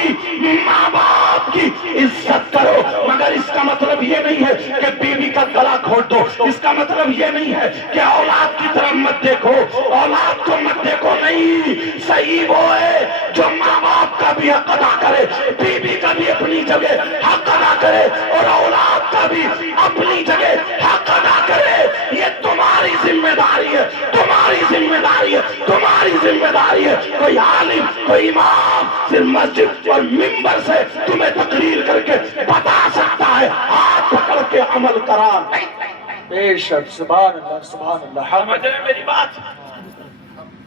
کی عزت کرو، مگر اس کا مطلب یہ نہیں ہے کہ بیوی کا گلا گھونٹ دو، اس کا مطلب یہ نہیں ہے کہ اولاد کی طرف مت دیکھو، اولاد کو مت دیکھو، نہیں۔ صحیح وہ ہے جو ماں باپ کا بھی حق ادا کرے، بیوی کا بھی اپنی جگہ حق ادا کرے، اور اولاد کا بھی اپنی جگہ حق ادا کرے۔ یہ تمہاری ذمہ داری ہے، تمہاری ذمہ داری ہے، تمہاری ذمہ داری ہے۔ کوئی عالم، کوئی امام صرف مسجد اور ممبر سے تمہیں تقریر کر کے بتا سکتا ہے، ہاتھ پکڑ کے عمل کرا نہیں۔ بے شک، سبحان اللہ سبحان اللہ۔ سمجھ رہے ہیں میری بات؟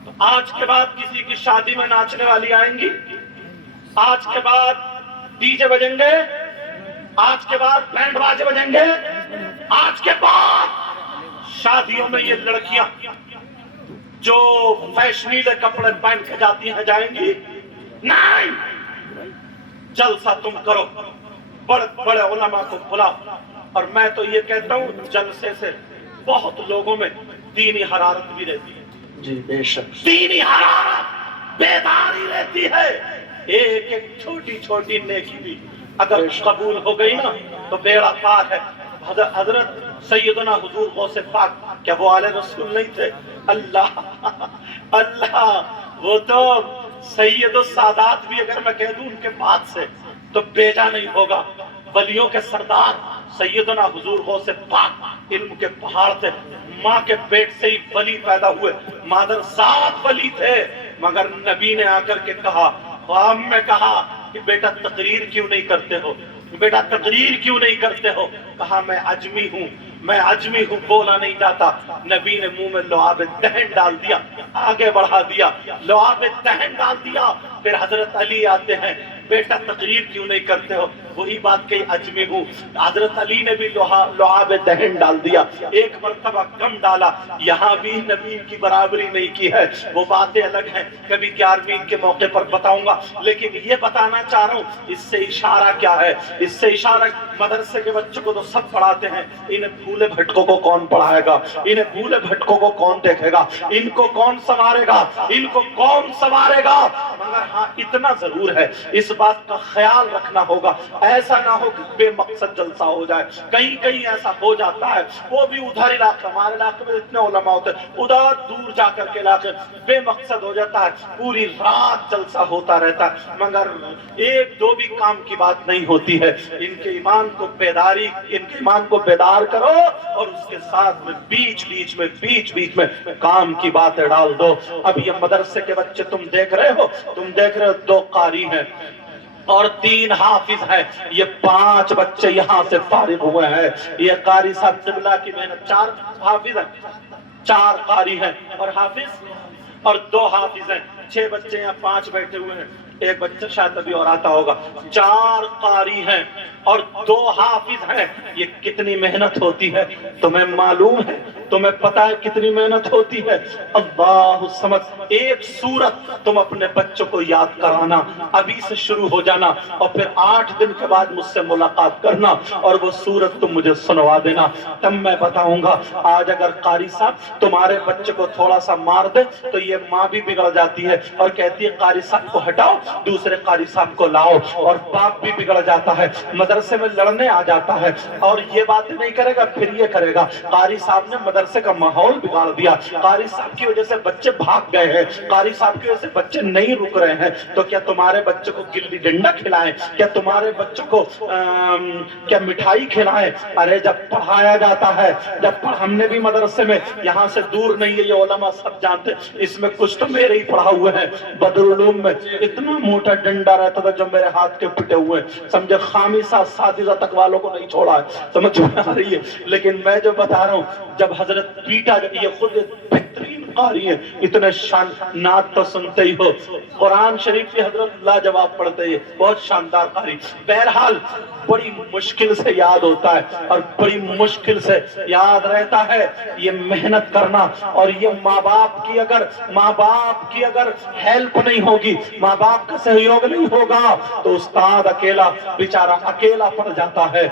تو آج کے بعد کسی کی شادی میں ناچنے والی آئیں گی، آج کے بعد ڈی جے بجیں گے، آج کے بعد بینڈ باجے بجیں گے، آج کے بعد شادیوں میں یہ لڑکیاں جو فیشنیلے کپڑے پہن کے جاتی ہیں جائیں گی؟ نہیں، جلسہ تم کرو، بڑے بڑے علماء کو بلاؤ۔ اور میں تو یہ کہتا ہوں جلسے سے بہت لوگوں میں دینی حرارت بھی رہتی ہے، جی بے شک، دینی حرارت بیداری رہتی ہے۔ ایک ایک چھوٹی چھوٹی نیکی بھی اگر قبول ہو گئی نا تو بیڑا پار ہے۔ حضرت سیدنا حضور غوث پاک، کیا وہ آل رسول نہیں تھے؟ اللہ وہ تو سید السادات بھی اگر میں کہہ دوں ان کے بعد سے تو بیجا نہیں ہوگا۔ ولیوں کے سردار سیدنا حضور غوث پاک علم کے پہاڑ تھے، ماں کے پیٹ سے ہی ولی پیدا ہوئے، مادر ذات ولی تھے، مگر نبی نے آ کر کے کہا، خواب میں کہا کہ بیٹا تقریر کیوں نہیں کرتے ہو، بیٹا تقریر کیوں نہیں کرتے ہو؟ کہا میں عجمی ہوں، میں عجمی ہوں، بولا نہیں جاتا۔ نبی نے منہ میں لعاب دہن ڈال دیا، آگے بڑھا دیا، لعاب دہن ڈال دیا۔ پھر حضرت علی آتے ہیں، بیٹا تقریر کیوں نہیں کرتے ہو؟ وہی بات کہی عجمی ہوں. حضرت علی نے بھی لعاب دہن ڈال دیا، ایک مرتبہ کم ڈالا. یہاں بھی نبی کی برابری نہیں کی ہے. وہ باتیں الگ ہیں، کبھی 11ویں کے موقع پر بتاؤں گا. لیکن یہ بتانا چاہ رہا ہوں اس سے اشارہ کیا ہے. اس سے اشارہ مدرسے کے بچوں کو تو سب پڑھاتے ہیں، انہیں بھولے بھٹکوں کو کون پڑھائے گا؟ انہیں بھولے بھٹکوں کو کون دیکھے گا؟ ان کو کون سنوارے گا؟ ان کو کون سنوارے گا؟ مگر ہاں اتنا ضرور ہے، اس بات کا خیال رکھنا ہوگا، ایسا نہ ہو کہ بے مقصد جلسہ ہو جائے. کہیں کہیں ایسا ہو جاتا ہے، وہ بھی ادھر علاقہ، ہمارے علاقے میں اتنے علماء ہوتے ہیں، ادھر دور جا کر کے علاقے بے مقصد ہو جاتا ہے، پوری رات جلسہ ہوتا رہتا ہے، مگر ایک دو بھی کام کی بات نہیں ہوتی ہے. ان کے ایمان کو بیدار کرو اور اس کے ساتھ میں بیچ بیچ میں کام کی باتیں ڈال دو. اب یہ مدرسے کے بچے تم دیکھ رہے ہو 2 قاری ہیں اور 3 حافظ ہیں. یہ 5 بچے یہاں سے فارغ ہوئے ہیں. یہ قاری صاحب قبلہ کی محنت. 4 حافظ ہیں، 4 قاری ہیں اور حافظ اور 2 حافظ ہیں. 6 بچے یا 5 بیٹھے ہوئے ہیں، ایک بچہ شاید ابھی اور آتا ہوگا. 4 قاری ہیں اور 2 حافظ ہیں. یہ کتنی محنت ہوتی ہے تمہیں معلوم ہے؟ تمہیں پتا ہے کتنی محنت ہوتی ہے؟ اللہ سمجھ. ایک سورت تم اپنے بچوں کو یاد کرانا، ابھی سے شروع ہو جانا، اور پھر 8 دن کے بعد مجھ سے ملاقات کرنا اور وہ سورت تم مجھے سنوا دینا، تب میں بتاؤں گا. آج اگر قاری صاحب تمہارے بچے کو تھوڑا سا مار دے تو یہ ماں بھی بگڑ جاتی ہے اور کہتی ہے قاری صاحب کو ہٹاؤ، دوسرے قاری صاحب کو لاؤ، اور باپ بھی بگڑ جاتا ہے، مدرسے میں لڑنے آ جاتا ہے اور یہ باتیں نہیں کرے گا پھر یہ کرے گا. قاری صاحب نے مدرسے کا ماحول بگاڑ دیا، قاری صاحب کی وجہ سے بچے بھاگ گئے ہیں، قاری صاحب کی وجہ سے بچے نہیں رک رہے ہیں. تو کیا تمہارے بچوں کو گلی ڈنڈا کھلائیں؟ کیا تمہارے بچوں کو کیا مٹھائی کھلائیں؟ ارے جب پڑھایا جاتا ہے، ہم نے بھی مدرسے میں، یہاں سے دور نہیں ہے، یہ علماء سب جانتے، اس میں کچھ تو میرے ہی پڑھا ہوئے ہیں. بدرالعلوم میں اتنا موٹا ڈنڈا رہتا تھا جو میرے ہاتھ کے پٹے ہوئے، سمجھے خامسہ سادسہ تک والوں کو نہیں چھوڑا ہے. سمجھ میں آ رہی ہے؟ لیکن میں جو بتا رہا ہوں، جب حضرت پیٹا، یہ خود بہترین قاری ہیں، اتنے شان. نعت تو سنتے ہی ہو، قرآن شریف کی حضرت لاجواب پڑھتے ہیں، بہت شاندار قاری. بہرحال بڑی مشکل سے یاد ہوتا ہے اور بڑی مشکل سے یاد رہتا ہے. یہ محنت کرنا، اور یہ ماں باپ کی اگر ہیلپ نہیں ہوگی، ماں باپ کا سہیوگ نہیں ہوگا تو استاد اکیلا بیچارہ اکیلا پڑ جاتا ہے.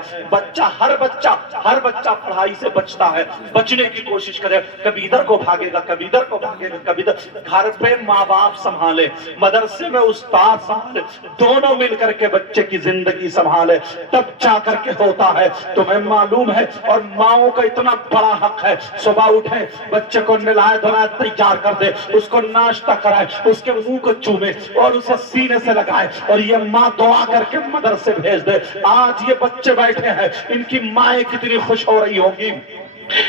ہر بچہ پڑھائی سے بچتا ہے، بچنے کی کوشش کرے، کبھی ادھر کو بھاگے گا، کبھی ادھر کو بھاگے گا، کبھی ادھر. گھر پہ ماں باپ سنبھالے، مدرسے میں استاد سنبھالے، دونوں مل کر کے بچے کی زندگی سنبھالے، تب جا کر کے ہوتا ہے. تمہیں معلوم ہے، اور ماؤں کا اتنا بڑا حق ہے، صبح اٹھے، بچے کو نہلائے دھلائے تیار کر دے، اس کو ناشتہ کرائے، اس کے منہ کو چومے اور اسے سینے سے لگائے، اور یہ ماں دعا کر کے مدرسے بھیج دے. آج یہ بچے بیٹھے ہیں، ان کی مائیں کتنی خوش ہو رہی ہوں گی.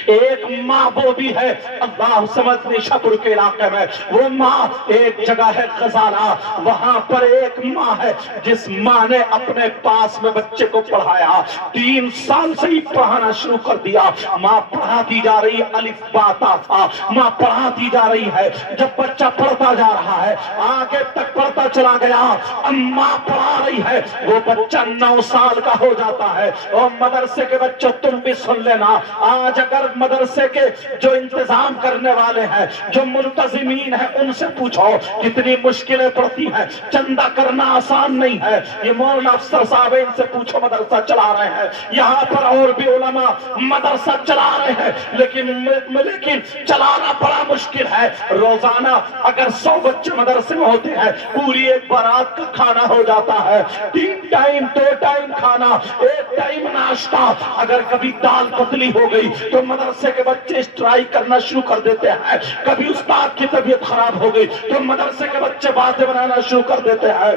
ایک ماں وہ بھی ہے، اللہ سمجھنے شپر کے علاقے میں وہ ماں، ایک جگہ ہے غزالہ، وہاں پر ایک ماں ہے جس ماں نے اپنے پاس میں بچے کو پڑھایا، 3 سال سے ہی پڑھانا شروع کر دیا. ماں پڑھاتی جا رہی، الف با تا تھا، ماں پڑھاتی جا رہی ہے. جب بچہ پڑھتا جا رہا ہے، آگے تک پڑھتا چلا گیا، اب ماں پڑھا رہی ہے، وہ بچہ 9 سال کا ہو جاتا ہے. اور مدرسے کے بچوں تم بھی سن لینا، آج اگر مدرسے کے جو انتظام کرنے والے ہیں، جو منتظمین ہیں، ان سے پوچھو کتنی مشکلیں پڑتی ہیں. چندہ کرنا آسان نہیں ہے. یہ مولانا افسر صاحب، ان سے پوچھو، مدرسہ چلا رہے ہیں، یہاں پر اور بھی علماء مدرسہ چلا رہے ہیں، لیکن چلانا بڑا مشکل ہے. روزانہ اگر 100 بچے مدرسے میں ہوتے ہیں، پوری ایک بارات کا کھانا ہو جاتا ہے. 3 ٹائم 2 ٹائم کھانا، 1 ٹائم ناشتہ. اگر کبھی دال پتلی ہو گئی تو مدرسے کے بچے اسٹرائک کرنا شروع کر دیتے ہیں. کبھی استاد کی طبیعت خراب ہو گئی تو مدرسے کے بچے باتیں بنانا شروع کر دیتے ہیں.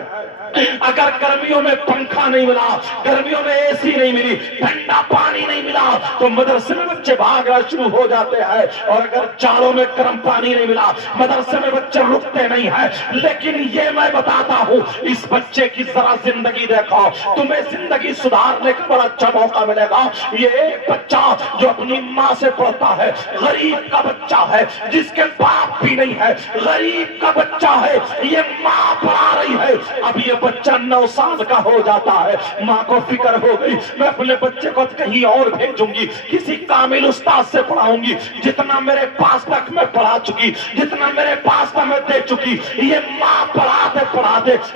اگر گرمیوں میں پنکھا نہیں ملا، گرمیوں میں اے سی نہیں ملی، ٹھنڈا پانی نہیں ملا تو مدرسے میں بچے بھاگنا شروع ہو جاتے ہیں. اور اگر جاڑوں میں گرم پانی نہیں ملا، مدرسے میں بچے رکتے نہیں ہیں. لیکن یہ میں بتاتا ہوں، اس بچے کی ذرا زندگی دیکھو، تمہیں زندگی سدھارنے کا بڑا اچھا موقع ملے گا. یہ ایک بچہ جو اپنی ماں سے پڑھتا ہے، غریب کا بچہ ہے، جس کے باپ بھی نہیں ہے، غریب کا بچہ ہے، یہ ماں پڑھا رہی ہے. اب یہ بچہ 9 سال کا ہو جاتا ہے، ماں کو فکر ہو گئی میں اپنے بچے کو کہیں اور بھیجوں گی، کسی کامل استاد سے پڑھاؤں گی، جتنا میرے پاس تک میں پڑھا چکی، جتنا میرے پاس تک میں دے چکی۔ یہ ماں پڑھاتے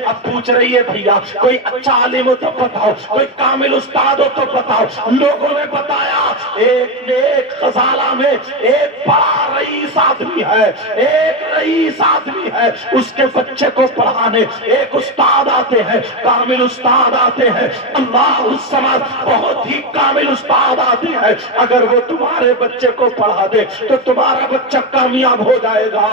اب پوچھ رہی ہے بھیا کوئی اچھا عالم ہو تو بتاؤ، کوئی کامل استاد ہو تو بتاؤ۔ لوگوں نے بتایا ایک غزالہ میں ایک بڑا رئیس آدمی ہے، ایک رئیس آدمی ہے، اس کے بچے کو پڑھانے ایک استاد آتے ہیں، کامل استاد آتے ہیں، اللہ الصمد بہت ہی کامل استاد آتے ہیں، اگر وہ تمہارے بچے کو پڑھا دے تو تمہارا بچہ کامیاب ہو جائے گا۔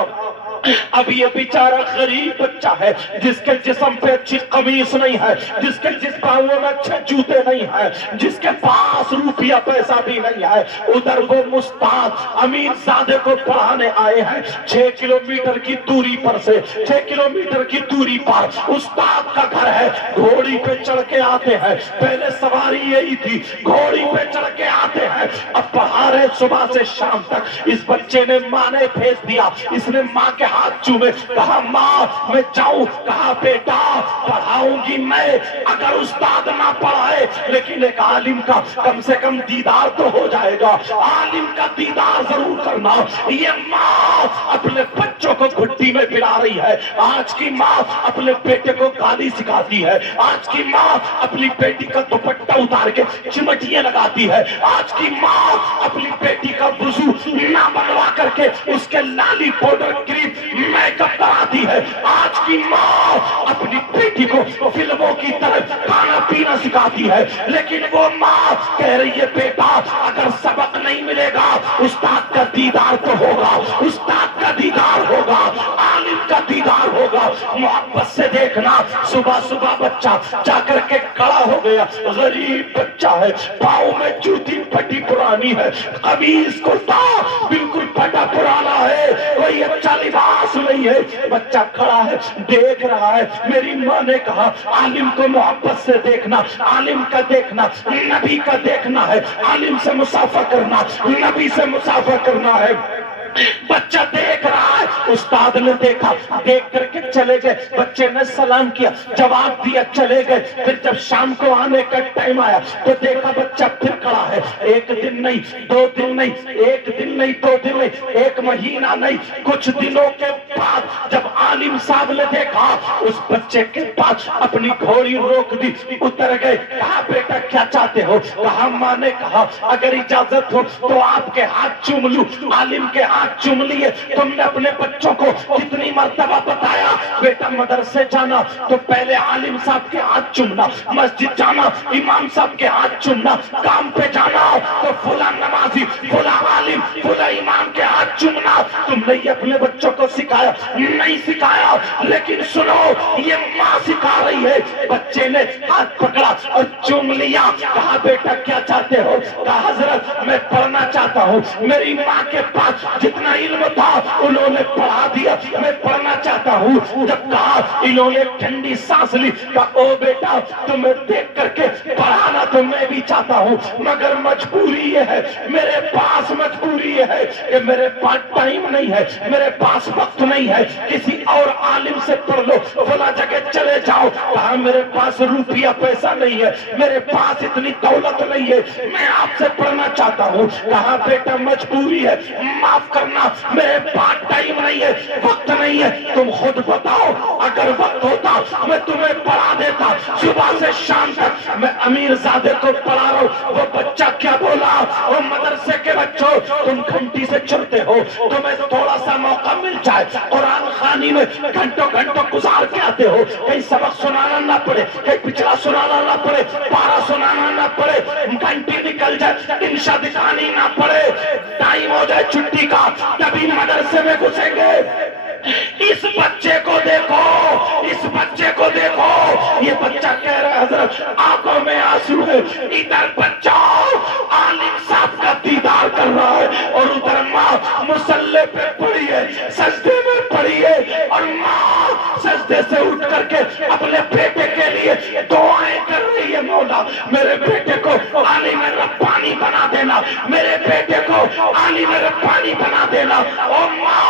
اب یہ بیچارہ غریب بچہ ہے جس کے جسم پہ اچھی قمیص نہیں ہے، جس کے پاؤں میں اچھے جوتے نہیں ہیں، جس کے پاس روپیہ پیسہ بھی نہیں ہے، ادھر وہ مستعد امیر زادے کو پڑھانے آئے ہیں 6 کلومیٹر کی دوری پر سے، 6 کلومیٹر کی دوری پر استاد کا گھر ہے، گھوڑی پہ چڑھ کے آتے ہیں، پہلے سواری یہی تھی، گھوڑی پہ چڑھ کے آتے ہیں، اب پڑھا رہے صبح سے شام تک۔ اس بچے نے ماں نے بھیج دیا، اس نے ماں کے ہاتھ چومے، کہا ماں میں جاؤں، کہا بیٹا پڑھاؤں گی میں، اگر استاد نہ پڑھائے لیکن ایک عالم کا کم سے کم دیدار تو ہو جائے گا، عالم کا دیدار ضرور کرنا۔ یہ ماں اپنے بچوں کو گھٹی میں پلا رہی ہے، آج کی ماں اپنے بیٹے کو گالی سکھاتی ہے، آج کی ماں اپنی بیٹی کا دوپٹہ اتار کے چمٹیاں لگاتی ہے، آج کی ماں اپنی بیٹی کا وضو نہ بنوا کر کے اس کے لالی پاؤڈر کریم میک اپ کراتی ہے، آج کی ماں اپنی بیٹی کو فلموں کی طرف کھانا پینا سکھاتی ہے، لیکن وہ ماں کہہ رہی ہے بیٹا اگر سبق نہیں ملے گا استاد کا دیدار تو ہوگا، استاد کا دیدار ہوگا، عالم کا دیدار ہوگا۔ محبت سے دیکھنا، صبح صبح بچہ جا کر کے کھڑا ہو گیا، غریب بچہ ہے، پاؤں میں جوتی پھٹی پرانی ہے، قمیص کرتا بالکل پھٹا پرانا ہے، کوئی اچھا لباس نہیں ہے، بچہ کھڑا ہے دیکھ رہا ہے۔ میری ماں نے کہا عالم کو محبت سے دیکھنا، عالم کا دیکھنا نبی کا دیکھنا ہے، عالم سے مسافہ کرنا نبی سے مسافہ کرنا ہے۔ بچہ دیکھ رہا ہے، استاد نے دیکھا، دیکھ کر کے چلے گئے، بچے نے سلام کیا، جواب دیا، چلے گئے۔ پھر جب شام کو آنے کا ٹائم آیا تو دیکھا بچہ پھر کھڑا ہے، ایک دن نہیں، 2 دن نہیں، ایک دن نہیں، 2 دن نہیں، ایک مہینہ نہیں، کچھ دنوں کے بعد جب عالم صاحب نے دیکھا اس بچے کے پاس اپنی گھوڑی روک دی، اتر گئے، کہا بیٹا کیا چاہتے ہو؟ کہا ماں نے کہا اگر اجازت ہو تو آپ کے ہاتھ چوم لوں۔ عالم کے ہاتھ چوم لیے۔ تم نے اپنے بچوں کو کتنی مرتبہ بتایا بیٹا مدرسے جانا تو پہلے عالم صاحب کے ہاتھ چومنا، مسجد جانا امام صاحب کے ہاتھ چومنا، کام پہ جانا تو فلاں نمازی فلاں عالم فلاں امام کے ہاتھ چومنا۔ تم نے یہ اپنے بچوں کو سکھایا؟ نہیں سکھایا، لیکن سنو یہ ماں سکھا رہی ہے۔ بچے نے ہاتھ پکڑا اور چوم لیا، کہا بیٹا کیا چاہتے ہو؟ کہا حضرت میں پڑھنا چاہتا ہوں، میری ماں کے پاس جتنا علم تھا انہوں نے پڑھا دیا، میں پڑھنا چاہتا ہوں۔ جب کہا انہوں نے ٹھنڈی سانس لی، کہا او بیٹا تمہیں دیکھ کر کے پڑھانا تو میں بھی چاہتا ہوں، مگر مجبوری یہ ہے، میرے پاس مجبوری یہ ہے کہ میرے پاس ٹائم نہیں ہے، میرے پاس وقت نہیں ہے، کسی اور عالم سے پڑھ لو، فلاں جگہ چلے جاؤ۔ کہا میرے پاس روپیہ پیسہ نہیں ہے، میرے پاس اتنی دولت نہیں ہے، میں آپ سے پڑھنا چاہتا ہوں۔ کہا بیٹا مجبوری ہے، معاف کرنا، میرے پاس ٹائم نہیں ہے، وقت نہیں ہے، تم خود بتاؤ، اگر وقت ہوتا میں تمہیں پڑھا دیتا۔ صبح سے شام تک میں امیر زادے کو پڑھا رہا ہوں۔ وہ بچہ کیا بولا؟ وہ مدرسے کے بچوں تم گھنٹی سے چڑھتے ہو، تمہیں تھوڑا سا موقع مل جائے قرآن خوانی میں گھنٹوں گھنٹوں گزار کے آتے ہو، کہیں سبق سنانا نہ پڑے، کہیں پچھلا سنانا نہ پڑے، پارا سنانا نہ پڑے، گھنٹی نکل جائے انشاء دکھانی نہ پڑے، ٹائم ہو جائے چھٹی کا تبھی مدرسے میں گھسیں گے۔ اس بچے کو دیکھو، اس بچے کو دیکھو، یہ بچہ کہہ رہا ہے حضرت آنکھوں میں آنسو ہے، ادھر بچہ عالم صاحب کا دیدار کر رہا ہے اور ادھر ماں مصلی پہ پڑی ہے، سجدے میں پڑی ہے، اور ماں سجدے سے اٹھ کر کے اپنے بیٹے کے لیے دعائیں کر رہی ہے، مولا میرے بیٹے کو عالم ربانی بنا دینا، میرے بیٹے کو عالم ربانی بنا دینا۔ او ماں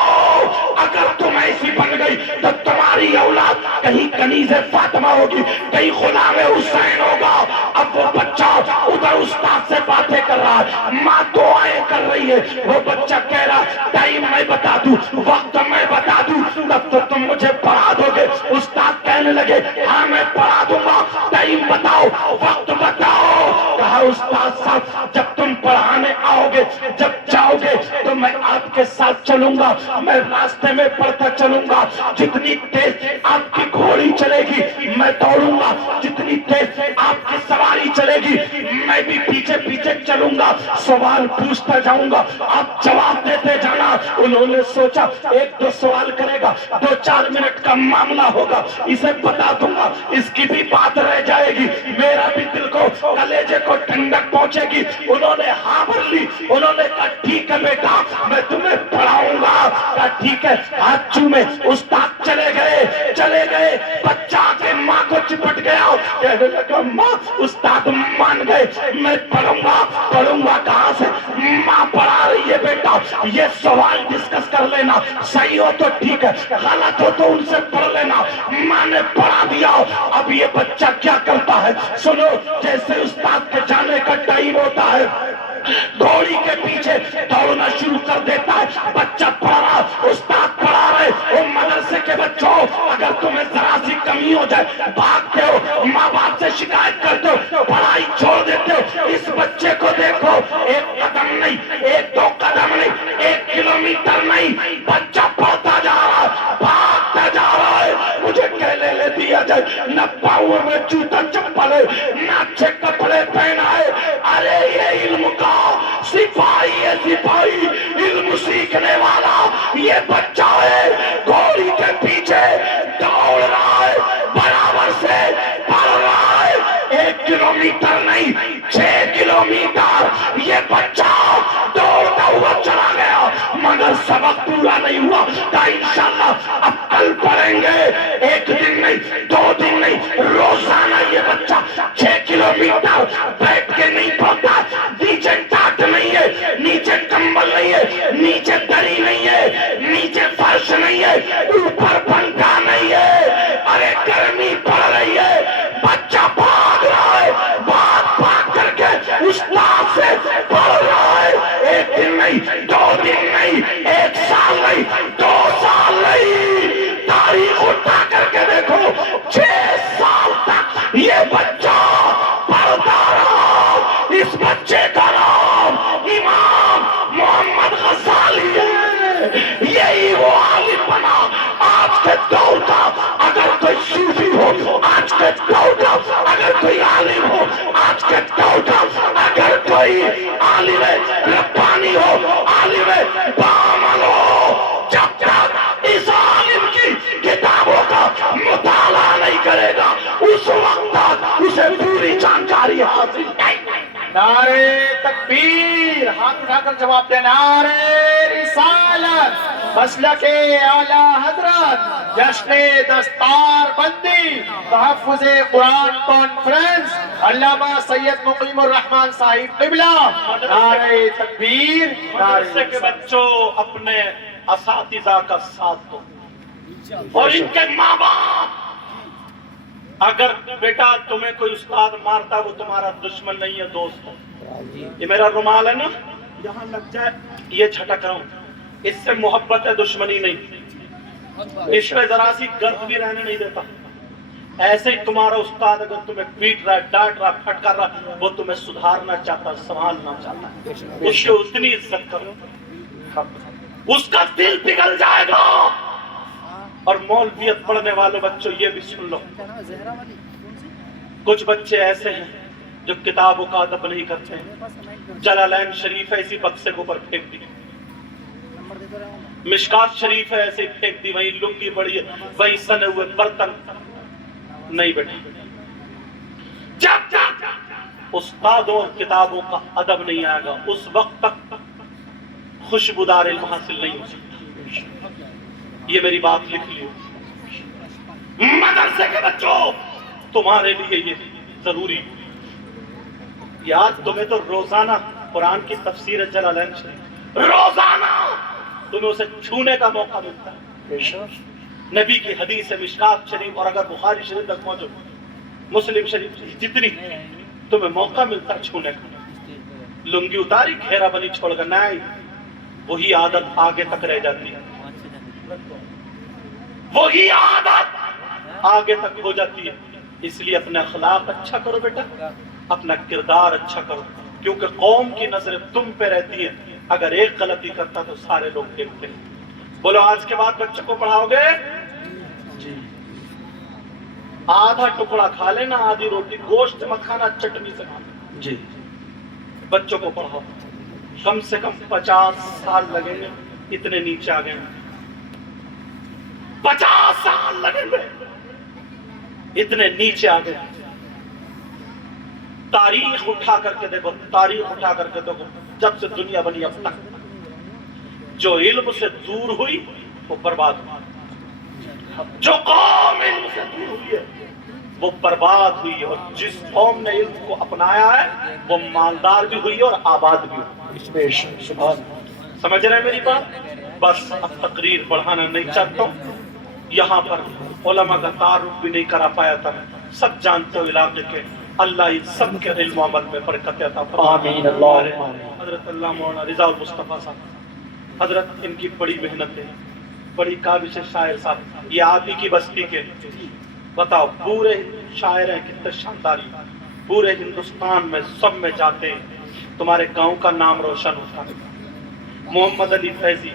اگر تم ایسی بن گئی تو تمہاری اولاد کہیں کنیز فاطمہ ہوگی، کہیں غلام حسین ہوگا. اب وہ بچہ ادھر استاد سے باتیں کر رہا ہے، ماں دعائیں کر رہی ہے، وہ بچہ کہہ رہا ٹائم میں بتا دوں، وقت میں بتا دوں، تب تو تم مجھے پڑھا دو گے. استاد کہنے لگے ہاں میں پڑھا دوں گا، ٹائم بتاؤ، وقت بتاؤ. کہا استاد صاحب جب تم پڑھانے آؤ گے، جب جاؤ گے تو میں آپ کے ساتھ چلوں گا، میں راستے میں پڑھتا چلوں گا. جتنی تیز آپ کی گھوڑی چلے گی میں دوڑوں گا، جتنی تیز آپ کی سواری چلے گی میں بھی پیچھے پیچھے چلوں گا، سوال پوچھتا جاؤں گا، آپ جواب دیتے جانا. انہوں نے سوچا ایک دو سوال کرے گا، 2-4 منٹ کا معاملہ ہوگا، اسے بتا دوں گا، اس کی بھی بات رہ جائے گی، میرا بھی دل کو کلیجے کو ٹھنڈک پہنچے گی. انہوں نے ہاں بھر لی. انہوں نے کہا ٹھیک ہے بیٹا میں تمہیں پڑھاؤں گا. کہا ٹھیک ہے. ہاتھ چومے استاد چلے گئے. بچہ کے ماں کو چپٹ گیا، کہنے لگا ماں استاد مان گئے، میں پڑھوں گا. کہاں سے؟ ماں پڑھا رہی ہے بیٹا، یہ سوال ڈسکس کر لینا، صحیح ہو تو ٹھیک ہے، غلط ہو تو ان سے پڑھ لینا. ماں نے پڑھا دیا. اب یہ بچہ کیا کرتا ہے سنو، جیسے استاد کے جانے کا ٹائم ہوتا ہے گھوڑی کے پیچھے دوڑنا شروع کر دیتا ہے. بچہ پڑھا، استاد پڑھا رہے. وہ مدرسے کے بچوں اگر تمہیں ذرا سی کمی ہو جائے بھاگتے ہو، ماں باپ سے شکایت کرتے ہو، پڑھائی چھوڑ دیتے ہو. اس بچے کو دیکھو، 1 قدم نہیں، 1-2 قدم نہیں، 1 کلومیٹر نہیں، بچہ پڑھتا جا رہا ہے، بھاگتا جا رہا ہے. مجھے کہنے لے دیا جائے، نہ پاؤں میں جوتا چپل ہے، نہ اچھے کپڑے پہنا ہے. ارے یہ علم کا سپاہی ہے، سپاہی علم سیکھنے والا یہ بچہ ہے. گھوڑی کے پیچھے دوڑ رہا ہے، برابر سے پڑھ رہا ہے. 1 کلومیٹر نہیں، 6 کلومیٹر یہ بچہ دوڑتا ہوا چلا گیا، مگر سبق پورا نہیں ہوا. کہا انشاءاللہ اب کل پڑھیں گے. 1 دن نہیں، 2 دن نہیں، روزانہ یہ بچہ 6 کلومیٹر بیٹھ کے نہیں پڑھتا. نیچے ٹاٹ نہیں ہے، نیچے کمبل نہیں ہے، نیچے دری نہیں ہے، نیچے فرش نہیں ہے، اوپر پنکھا نہیں ہے. ارے گرمی پڑ رہی ہے، بچہ بھاگ رہا ہے، بھاگ کر کے استاد سے پڑھ رہا ہے. 1 دن نہیں، 2 دن نہیں، 1 سال نہیں، 2 سال نہیں، تاریخ اٹھا کر کے دیکھو 6 سال تک یہ بچہ پڑھتا رہا. اس بچے کا نام امام محمد غزالی ہے. یہی وہ عالم بنا آج کے دور کا. اگر کوئی صوفی ہو آج کے دور کا، اگر کوئی عالم ہو آج کے دور کا، اگر کوئی عالم ربانی ہو، عالم بعمل ہو، جب تک اس عالم کی کتابوں کا مطالعہ نہیں کرے گا اس وقت تک اسے پوری جانکاری حاصل نہیں. نعرے تکبیر، ہاتھ اٹھا کر جواب دے. نعرے رسالت، مسلک اعلی حضرت، جشن دستار بندی، تحفظ قرآن کانفرنس، علامہ سید مقیم الرحمن صاحب قبلہ. نعرے تکبیر. مدرسے کے بچوں اپنے اساتذہ کا ساتھ دو اور ان کے ماں باپ. اگر بیٹا تمہیں کوئی استاد مارتا وہ تمہارا دشمن نہیں ہے، دوست ہے. یہ میرا رومال ہے نا، یہاں لگ جائے یہ جھٹک رہا ہوں، اس سے محبت ہے، دشمنی نہیں. اس میں ذرا سی گرد بھی رہنے نہیں دیتا. ایسے ہی تمہارا استاد اگر تمہیں پیٹ رہا ہے، ڈانٹ رہا ہے، پھٹکار رہا ہے، وہ تمہیں سدھارنا چاہتا ہے، سنبھالنا چاہتا ہے. اس کی اتنی عزت کرو، اس کا دل پگھل جائے گا. اور مولویت پڑھنے والے بچوں یہ بھی سن لو، کچھ بچے ایسے ہیں جو کتابوں کا ادب نہیں کرتے ہیں. جلالین شریف ہے اسی بکسے کو پر پھینک دی، مشکات شریف ہے ایسے پھینک دی، وہیں لنگی بڑی ہے، وہیں سنے ہوئے برتن. نہیں بیٹا، جب تک استادوں اور کتابوں کا ادب نہیں آئے گا اس وقت تک خوشبودار علم حاصل نہیں ہو سکتا. یہ میری بات لکھ لیو. مدرسے کے بچوں تمہارے لیے یہ ضروری یاد، تمہیں تو روزانہ قرآن کی تفسیر جلالین شریف روزانہ تمہیں اسے چھونے کا موقع ملتا ہے. نبی کی حدیث مشکات شریف اور اگر بخاری شریف تک پہنچو، مسلم شریف جتنی تمہیں موقع ملتا چھونے کا، لنگی اتاری گھیرا بنی چھوڑ کر نہیں، وہی عادت آگے تک رہ جاتی ہے، وہی عادت آگے تک ہو جاتی ہے۔ اس لیے اپنا اخلاق اچھا کرو بیٹا، اپنا کردار اچھا کرو، کیونکہ قوم کی نظر تم پہ رہتی ہے، اگر ایک غلطی کرتا تو سارے لوگ دیکھتے ہیں۔ بولو آج کے بعد بچوں کو پڑھاؤ گے؟ جی، آدھا ٹکڑا کھا لینا، آدھی روٹی، گوشت مت کھانا، چٹنی سے کھانا۔ جی، بچوں کو پڑھاؤ، کم سے کم 50 سال لگیں گے اتنے نیچے آ گئے، 50 سال لگیں گے اتنے نیچے آ گئے۔ تاریخ اٹھا کر کے دیکھو، تاریخ اٹھا کر کے دیکھو، جب سے دنیا بنی اب تک جو علم سے دور ہوئی وہ برباد ہوئی، جو قوم علم سے دور ہوئی ہے وہ برباد ہوئی ہے، اور جس قوم نے علم کو اپنایا ہے وہ مالدار بھی ہوئی ہے اور آباد بھی ہوئی۔ سمجھ رہے ہیں میری بات؟ بس اب تقریر بڑھانا نہیں چاہتا ہوں، یہاں پر علماء کا تعارف بھی نہیں کرا پایا تھا، سب جانتے ہو علاقے کے، اللہ ان سب کے علم و عمل میں برکت عطا فرمائے۔ آمین اللہ۔ حضرت اللہ مولانا رضا المصطفیٰ صاحب، حضرت ان کی بڑی محنت ہے، بڑی کاوش شاعر صاحب، یہ آپ ہی کی بستی کے، بتاؤ پورے شاعر ہیں کتنے شانداری، پورے ہندوستان میں سب میں جاتے ہیں، تمہارے گاؤں کا نام روشن ہوتا ہے۔ محمد علی فیضی،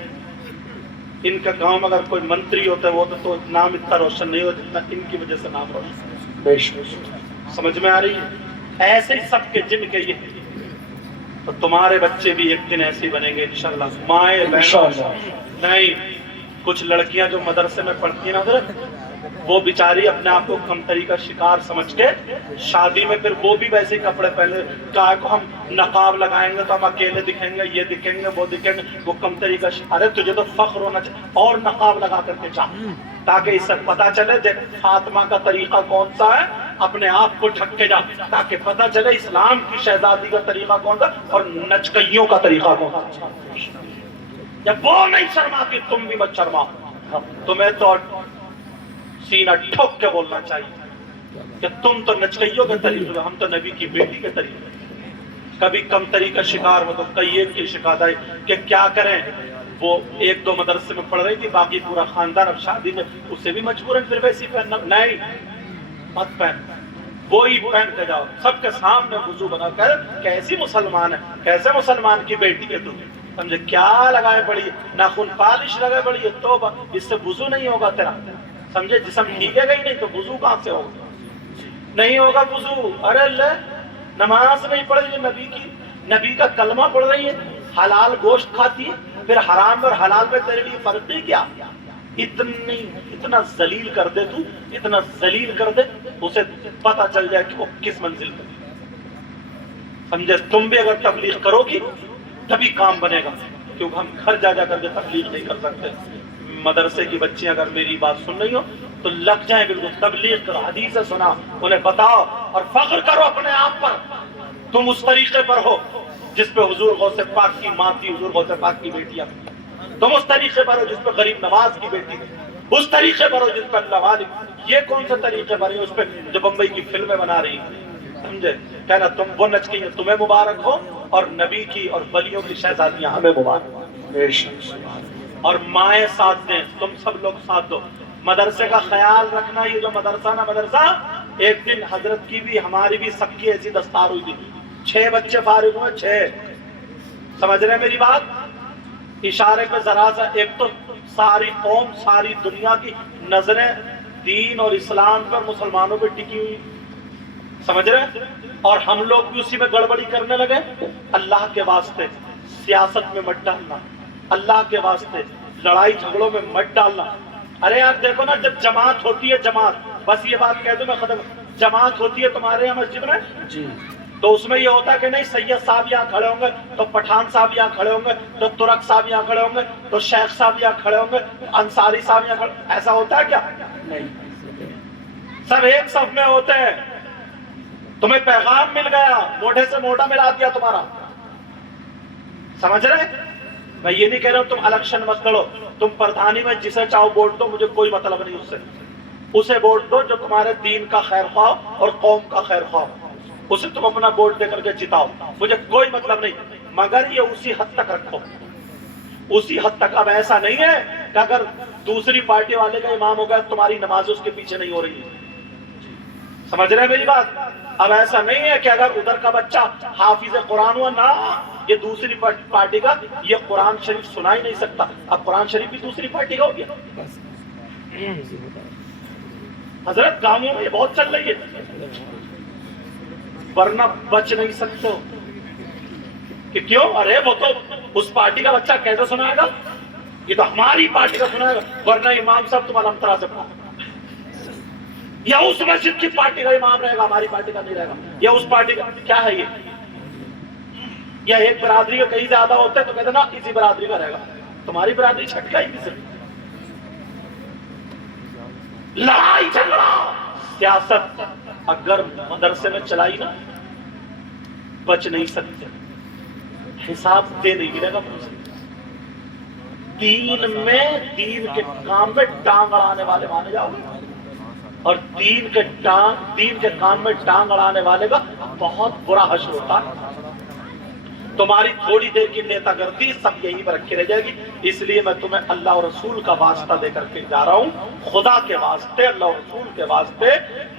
ان کا گاؤں میں اگر کوئی منتری ہوتا ہے وہ تو نام اتنا روشن نہیں ہوتا جتنا ان کی وجہ سے نام روشن ہے۔ سمجھ میں آ رہی ہے؟ ایسے ہی سب کے جن کے یہ، تو تمہارے بچے بھی ایک دن ایسے بنیں گے انشاءاللہ۔ مائیں بہنوں نہیں، کچھ لڑکیاں جو مدرسے میں پڑھتی ہیں نا حضرت، وہ بیچاری اپنے آپ کو کمتری کا شکار سمجھ کے شادی میں پھر وہ بھی ویسے کپڑے پہنے، کہا کو ہم نقاب لگائیں گے تو ہم اکیلے دکھیں گے، یہ دکھیں گے وہ دکھیں گے، وہ کمتری کا شکار۔ ارے تجھے تو فخر ہونا چاہیے، اور نقاب لگا کر کے جا، تاکہ اس سے پتہ چلے دیکھ فاطمہ کا طریقہ کون سا ہے، اپنے آپ کو ڈھک کے جا، تاکہ پتہ چلے اسلام کی شہزادی کا طریقہ کون سا اور نچکیوں کا طریقہ کون سا۔ جب وہ نہیں شرماتی تم بھی مت شرماؤ، تمہیں تو سینہ ٹھوک کے بولنا چاہیے کہ تم تو نچکیوں کے طریقے، ہم تو نبی کی بیٹی کے طریقے۔ کبھی کمتری کا شکار ہو تو کئی ایک کی شکایت آئی کہ کیا کریں، وہ ایک دو مدرسے میں پڑھ رہی تھی، باقی پورا خاندان اب شادی میں، اسے بھی مجبوراً پھر ویسی پہننا، نہیں مت پہن، وہی پہن کے جاؤ، سب کے سامنے وضو بنا کر، کیسی مسلمان ہے، کیسے مسلمان کی بیٹی ہے تم، سمجھے کیا لگائے بڑی، ناخن پالش لگائے بڑی ہے، توبہ، اس سے وضو نہیں ہوگا تیرا، سمجھے جسم ٹھیکے گا ہی نہیں تو وضو کہاں سے ہوگا، نہیں ہوگا وضو۔ ارے اللہ، نماز نہیں پڑھ رہی ہے نبی کی، نبی کا کلمہ پڑھ رہی ہے، حلال گوشت کھاتی ہے، پھر حرام اور حلال میں تیرے لیے فرق نہیں کیا، اتنا ذلیل کر دے تو، اتنا ذلیل کر دے، اسے پتہ چل جائے کہ وہ کس منزل پر، سمجھے۔ تم بھی اگر تبلیغ کرو گی تبھی کام بنے گا، کیونکہ ہم گھر جا جا کر کے تبلیغ نہیں کر سکتے۔ مدرسے کی بچیاں اگر میری بات سن رہی ہو تو لگ جائیں، بالکل تبلیغ کرو، حدیث سنا، انہیں بتاؤ اور فخر کرو اپنے آپ پر، تم اس طریقے پر ہو جس پہ حضور غوث پاک کی ماں تھی، حضور غوث پاک کی بیٹیاں، تم اس طریقے پر ہو جس پہ غریب نواز کی بیٹی تھی، اس طریقے پر ہو جس پہ اللہ والی، یہ کون سے طریقے پر ہے اس پہ جو بمبئی کی فلمیں بنا رہی ہیں، سمجھے، کہنا تم وہ نچ گئی ہیں، تمہیں مبارک ہو، اور نبی کی اور ولیوں کی شہزادیاں ہمیں مبارک ہو، اور مائیں ساتھ دیں، تم سب لوگ ساتھ دو۔ مدرسے کا خیال رکھنا، یہ جو مدرسہ نا مدرسہ، ایک دن حضرت کی بھی ہماری بھی سب کی ایسی دستار ہوئی تھی، 6 بچے فارغ ہوئے، 6، سمجھ رہے ہیں میری بات؟ اشارے پہ ذرا سا، ایک تو ساری قوم، ساری دنیا کی نظریں دین اور اسلام پر، مسلمانوں پہ ٹکی ہوئی، سمجھ رہے ہیں، اور ہم لوگ بھی اسی میں گڑبڑی کرنے لگے۔ اللہ کے واسطے سیاست میں مت ڈالنا، اللہ کے واسطے لڑائی جھگڑوں میں مت ڈالنا۔ ارے یار دیکھو نا، جب جماعت ہوتی ہے، جماعت، بس یہ بات کہہ دوں میں ختم، جماعت ہوتی ہے تمہارے یہاں مسجد میں جی، تو اس میں یہ ہوتا ہے کہ نہیں سید صاحب یہاں کھڑے ہوں گے تو پٹھان صاحب یہاں کھڑے ہوں گے تو ترک صاحب یہاں کھڑے ہوں گے تو شیخ صاحب یہاں کھڑے ہوں گے، انصاری صاحب یہاں کھڑے، ایسا ہوتا ہے کیا؟ نہیں، سب ایک صف میں ہوتے ہیں۔ تمہیں پیغام مل گیا، موٹے سے موٹا ملا دیا تمہارا، سمجھ رہے؟ میں یہ نہیں کہہ رہا ہوں تم الیکشن مت لڑو، تم پردھانی میں جسے چاہو ووٹ دو، مجھے کوئی مطلب نہیں اس سے، اسے ووٹ دو جو تمہارے دین کا خیر خواہ اور قوم کا خیر خواہ، اسے تم اپنا ووٹ دے کر کے جتاؤ، مجھے کوئی مطلب نہیں، مگر یہ اسی حد تک رکھو، اسی حد تک۔ اب ایسا نہیں ہے کہ اگر دوسری پارٹی والے کا امام ہو گیا تمہاری نماز اس کے پیچھے نہیں ہو رہی ہے، سمجھ رہے ہیں میری بات؟ اب ایسا نہیں ہے کہ اگر ادھر کا بچہ حافظ قرآن ہوا نہ، یہ دوسری پارٹی کا یہ قرآن شریف سنا ہی نہیں سکتا، اب قرآن شریف بھی دوسری پارٹی کا ہو گیا۔ حضرت گاؤں میں یہ بہت چل رہی ہے، ورنہ بچ نہیں سکتے ہو کہ کیوں؟ ارے وہ تو اس پارٹی کا بچہ کیسے سنائے گا، یہ تو ہماری پارٹی کا سنائے گا، ورنہ امام صاحب تمہارا الحمد سے پڑھا، یا اس مسجد کی پارٹی کا امام رہے گا، ہماری پارٹی کا نہیں رہے گا، یا اس پارٹی کا کیا ہے یہ؟ یا ایک برادری کا کہیں زیادہ ہوتا ہے تو کہتے نا اسی برادری کا رہے گا، تمہاری برادری چھٹکا ہی کسی، لڑائی جھگڑا سیاست اگر مدرسے میں چلائی نا بچ نہیں سکتے، حساب دے نہیں ملے گا مجھ سے۔ دین میں دین کے کام میں ٹانگ اڑانے والے مانے جاؤ گے، اور دین کے کام میں ٹانگ اڑانے والے کا بہت برا حشر ہوتا ہے۔ تمہاری تھوڑی دیر کی نیتا گردی سب یہی پر رکھی رہ جائے گی، اس لیے میں تمہیں اللہ اور رسول کا واسطہ دے کر کے جا رہا ہوں، خدا کے واسطے، اللہ اور رسول کے واسطے،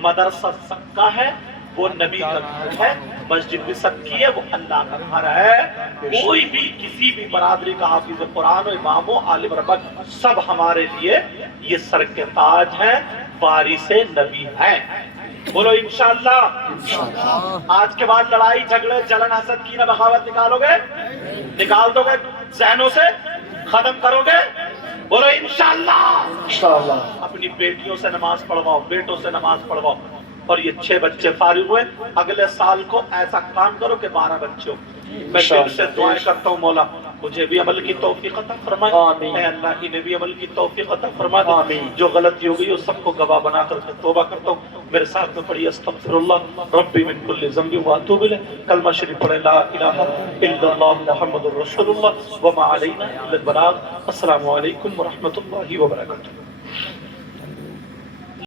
مدرسہ سکا ہے وہ نبی کا گھر ہے، مسجد بھی سکی ہے وہ اللہ کا گھر ہے، کوئی بھی کسی بھی برادری کا حافظ قرآن و امام و عالم ربک سب ہمارے لیے یہ سر کے تاج ہیں، وارث نبی ہیں۔ بولو انشاءاللہ۔ آج کے بعد لڑائی جھگڑے جلن حسد کینہ بغاوت نکالو گے، نکال دو گے ذہنوں سے، ختم کرو گے؟ بولو انشاءاللہ۔ اپنی بیٹیوں سے نماز پڑھواؤ، بیٹوں سے نماز پڑھواؤ، اور یہ 6 بچے فارغ ہوئے، اگلے سال کو ایسا کام کرو کہ 12 بچے ہو۔ میں دل سے دعائیں کرتا ہوں مولا مجھے بھی عمل کی توفیق عطا فرما، اے اللہ انہیں بھی عمل کی توفیق عطا فرما دے، جو غلطی ہو گئی اس سب کو گواہ بنا کر کے توبہ کرتا ہوں۔ میرے ساتھ میں پڑھی استغفر اللہ ربی من کل ذنب واتوب الیہ، کلمہ شریف پڑھیں لا الہ الا اللہ محمد رسول اللہ وما علینا الا البلاغ۔ السلام علیکم ورحمۃ اللہ وبرکاتہ۔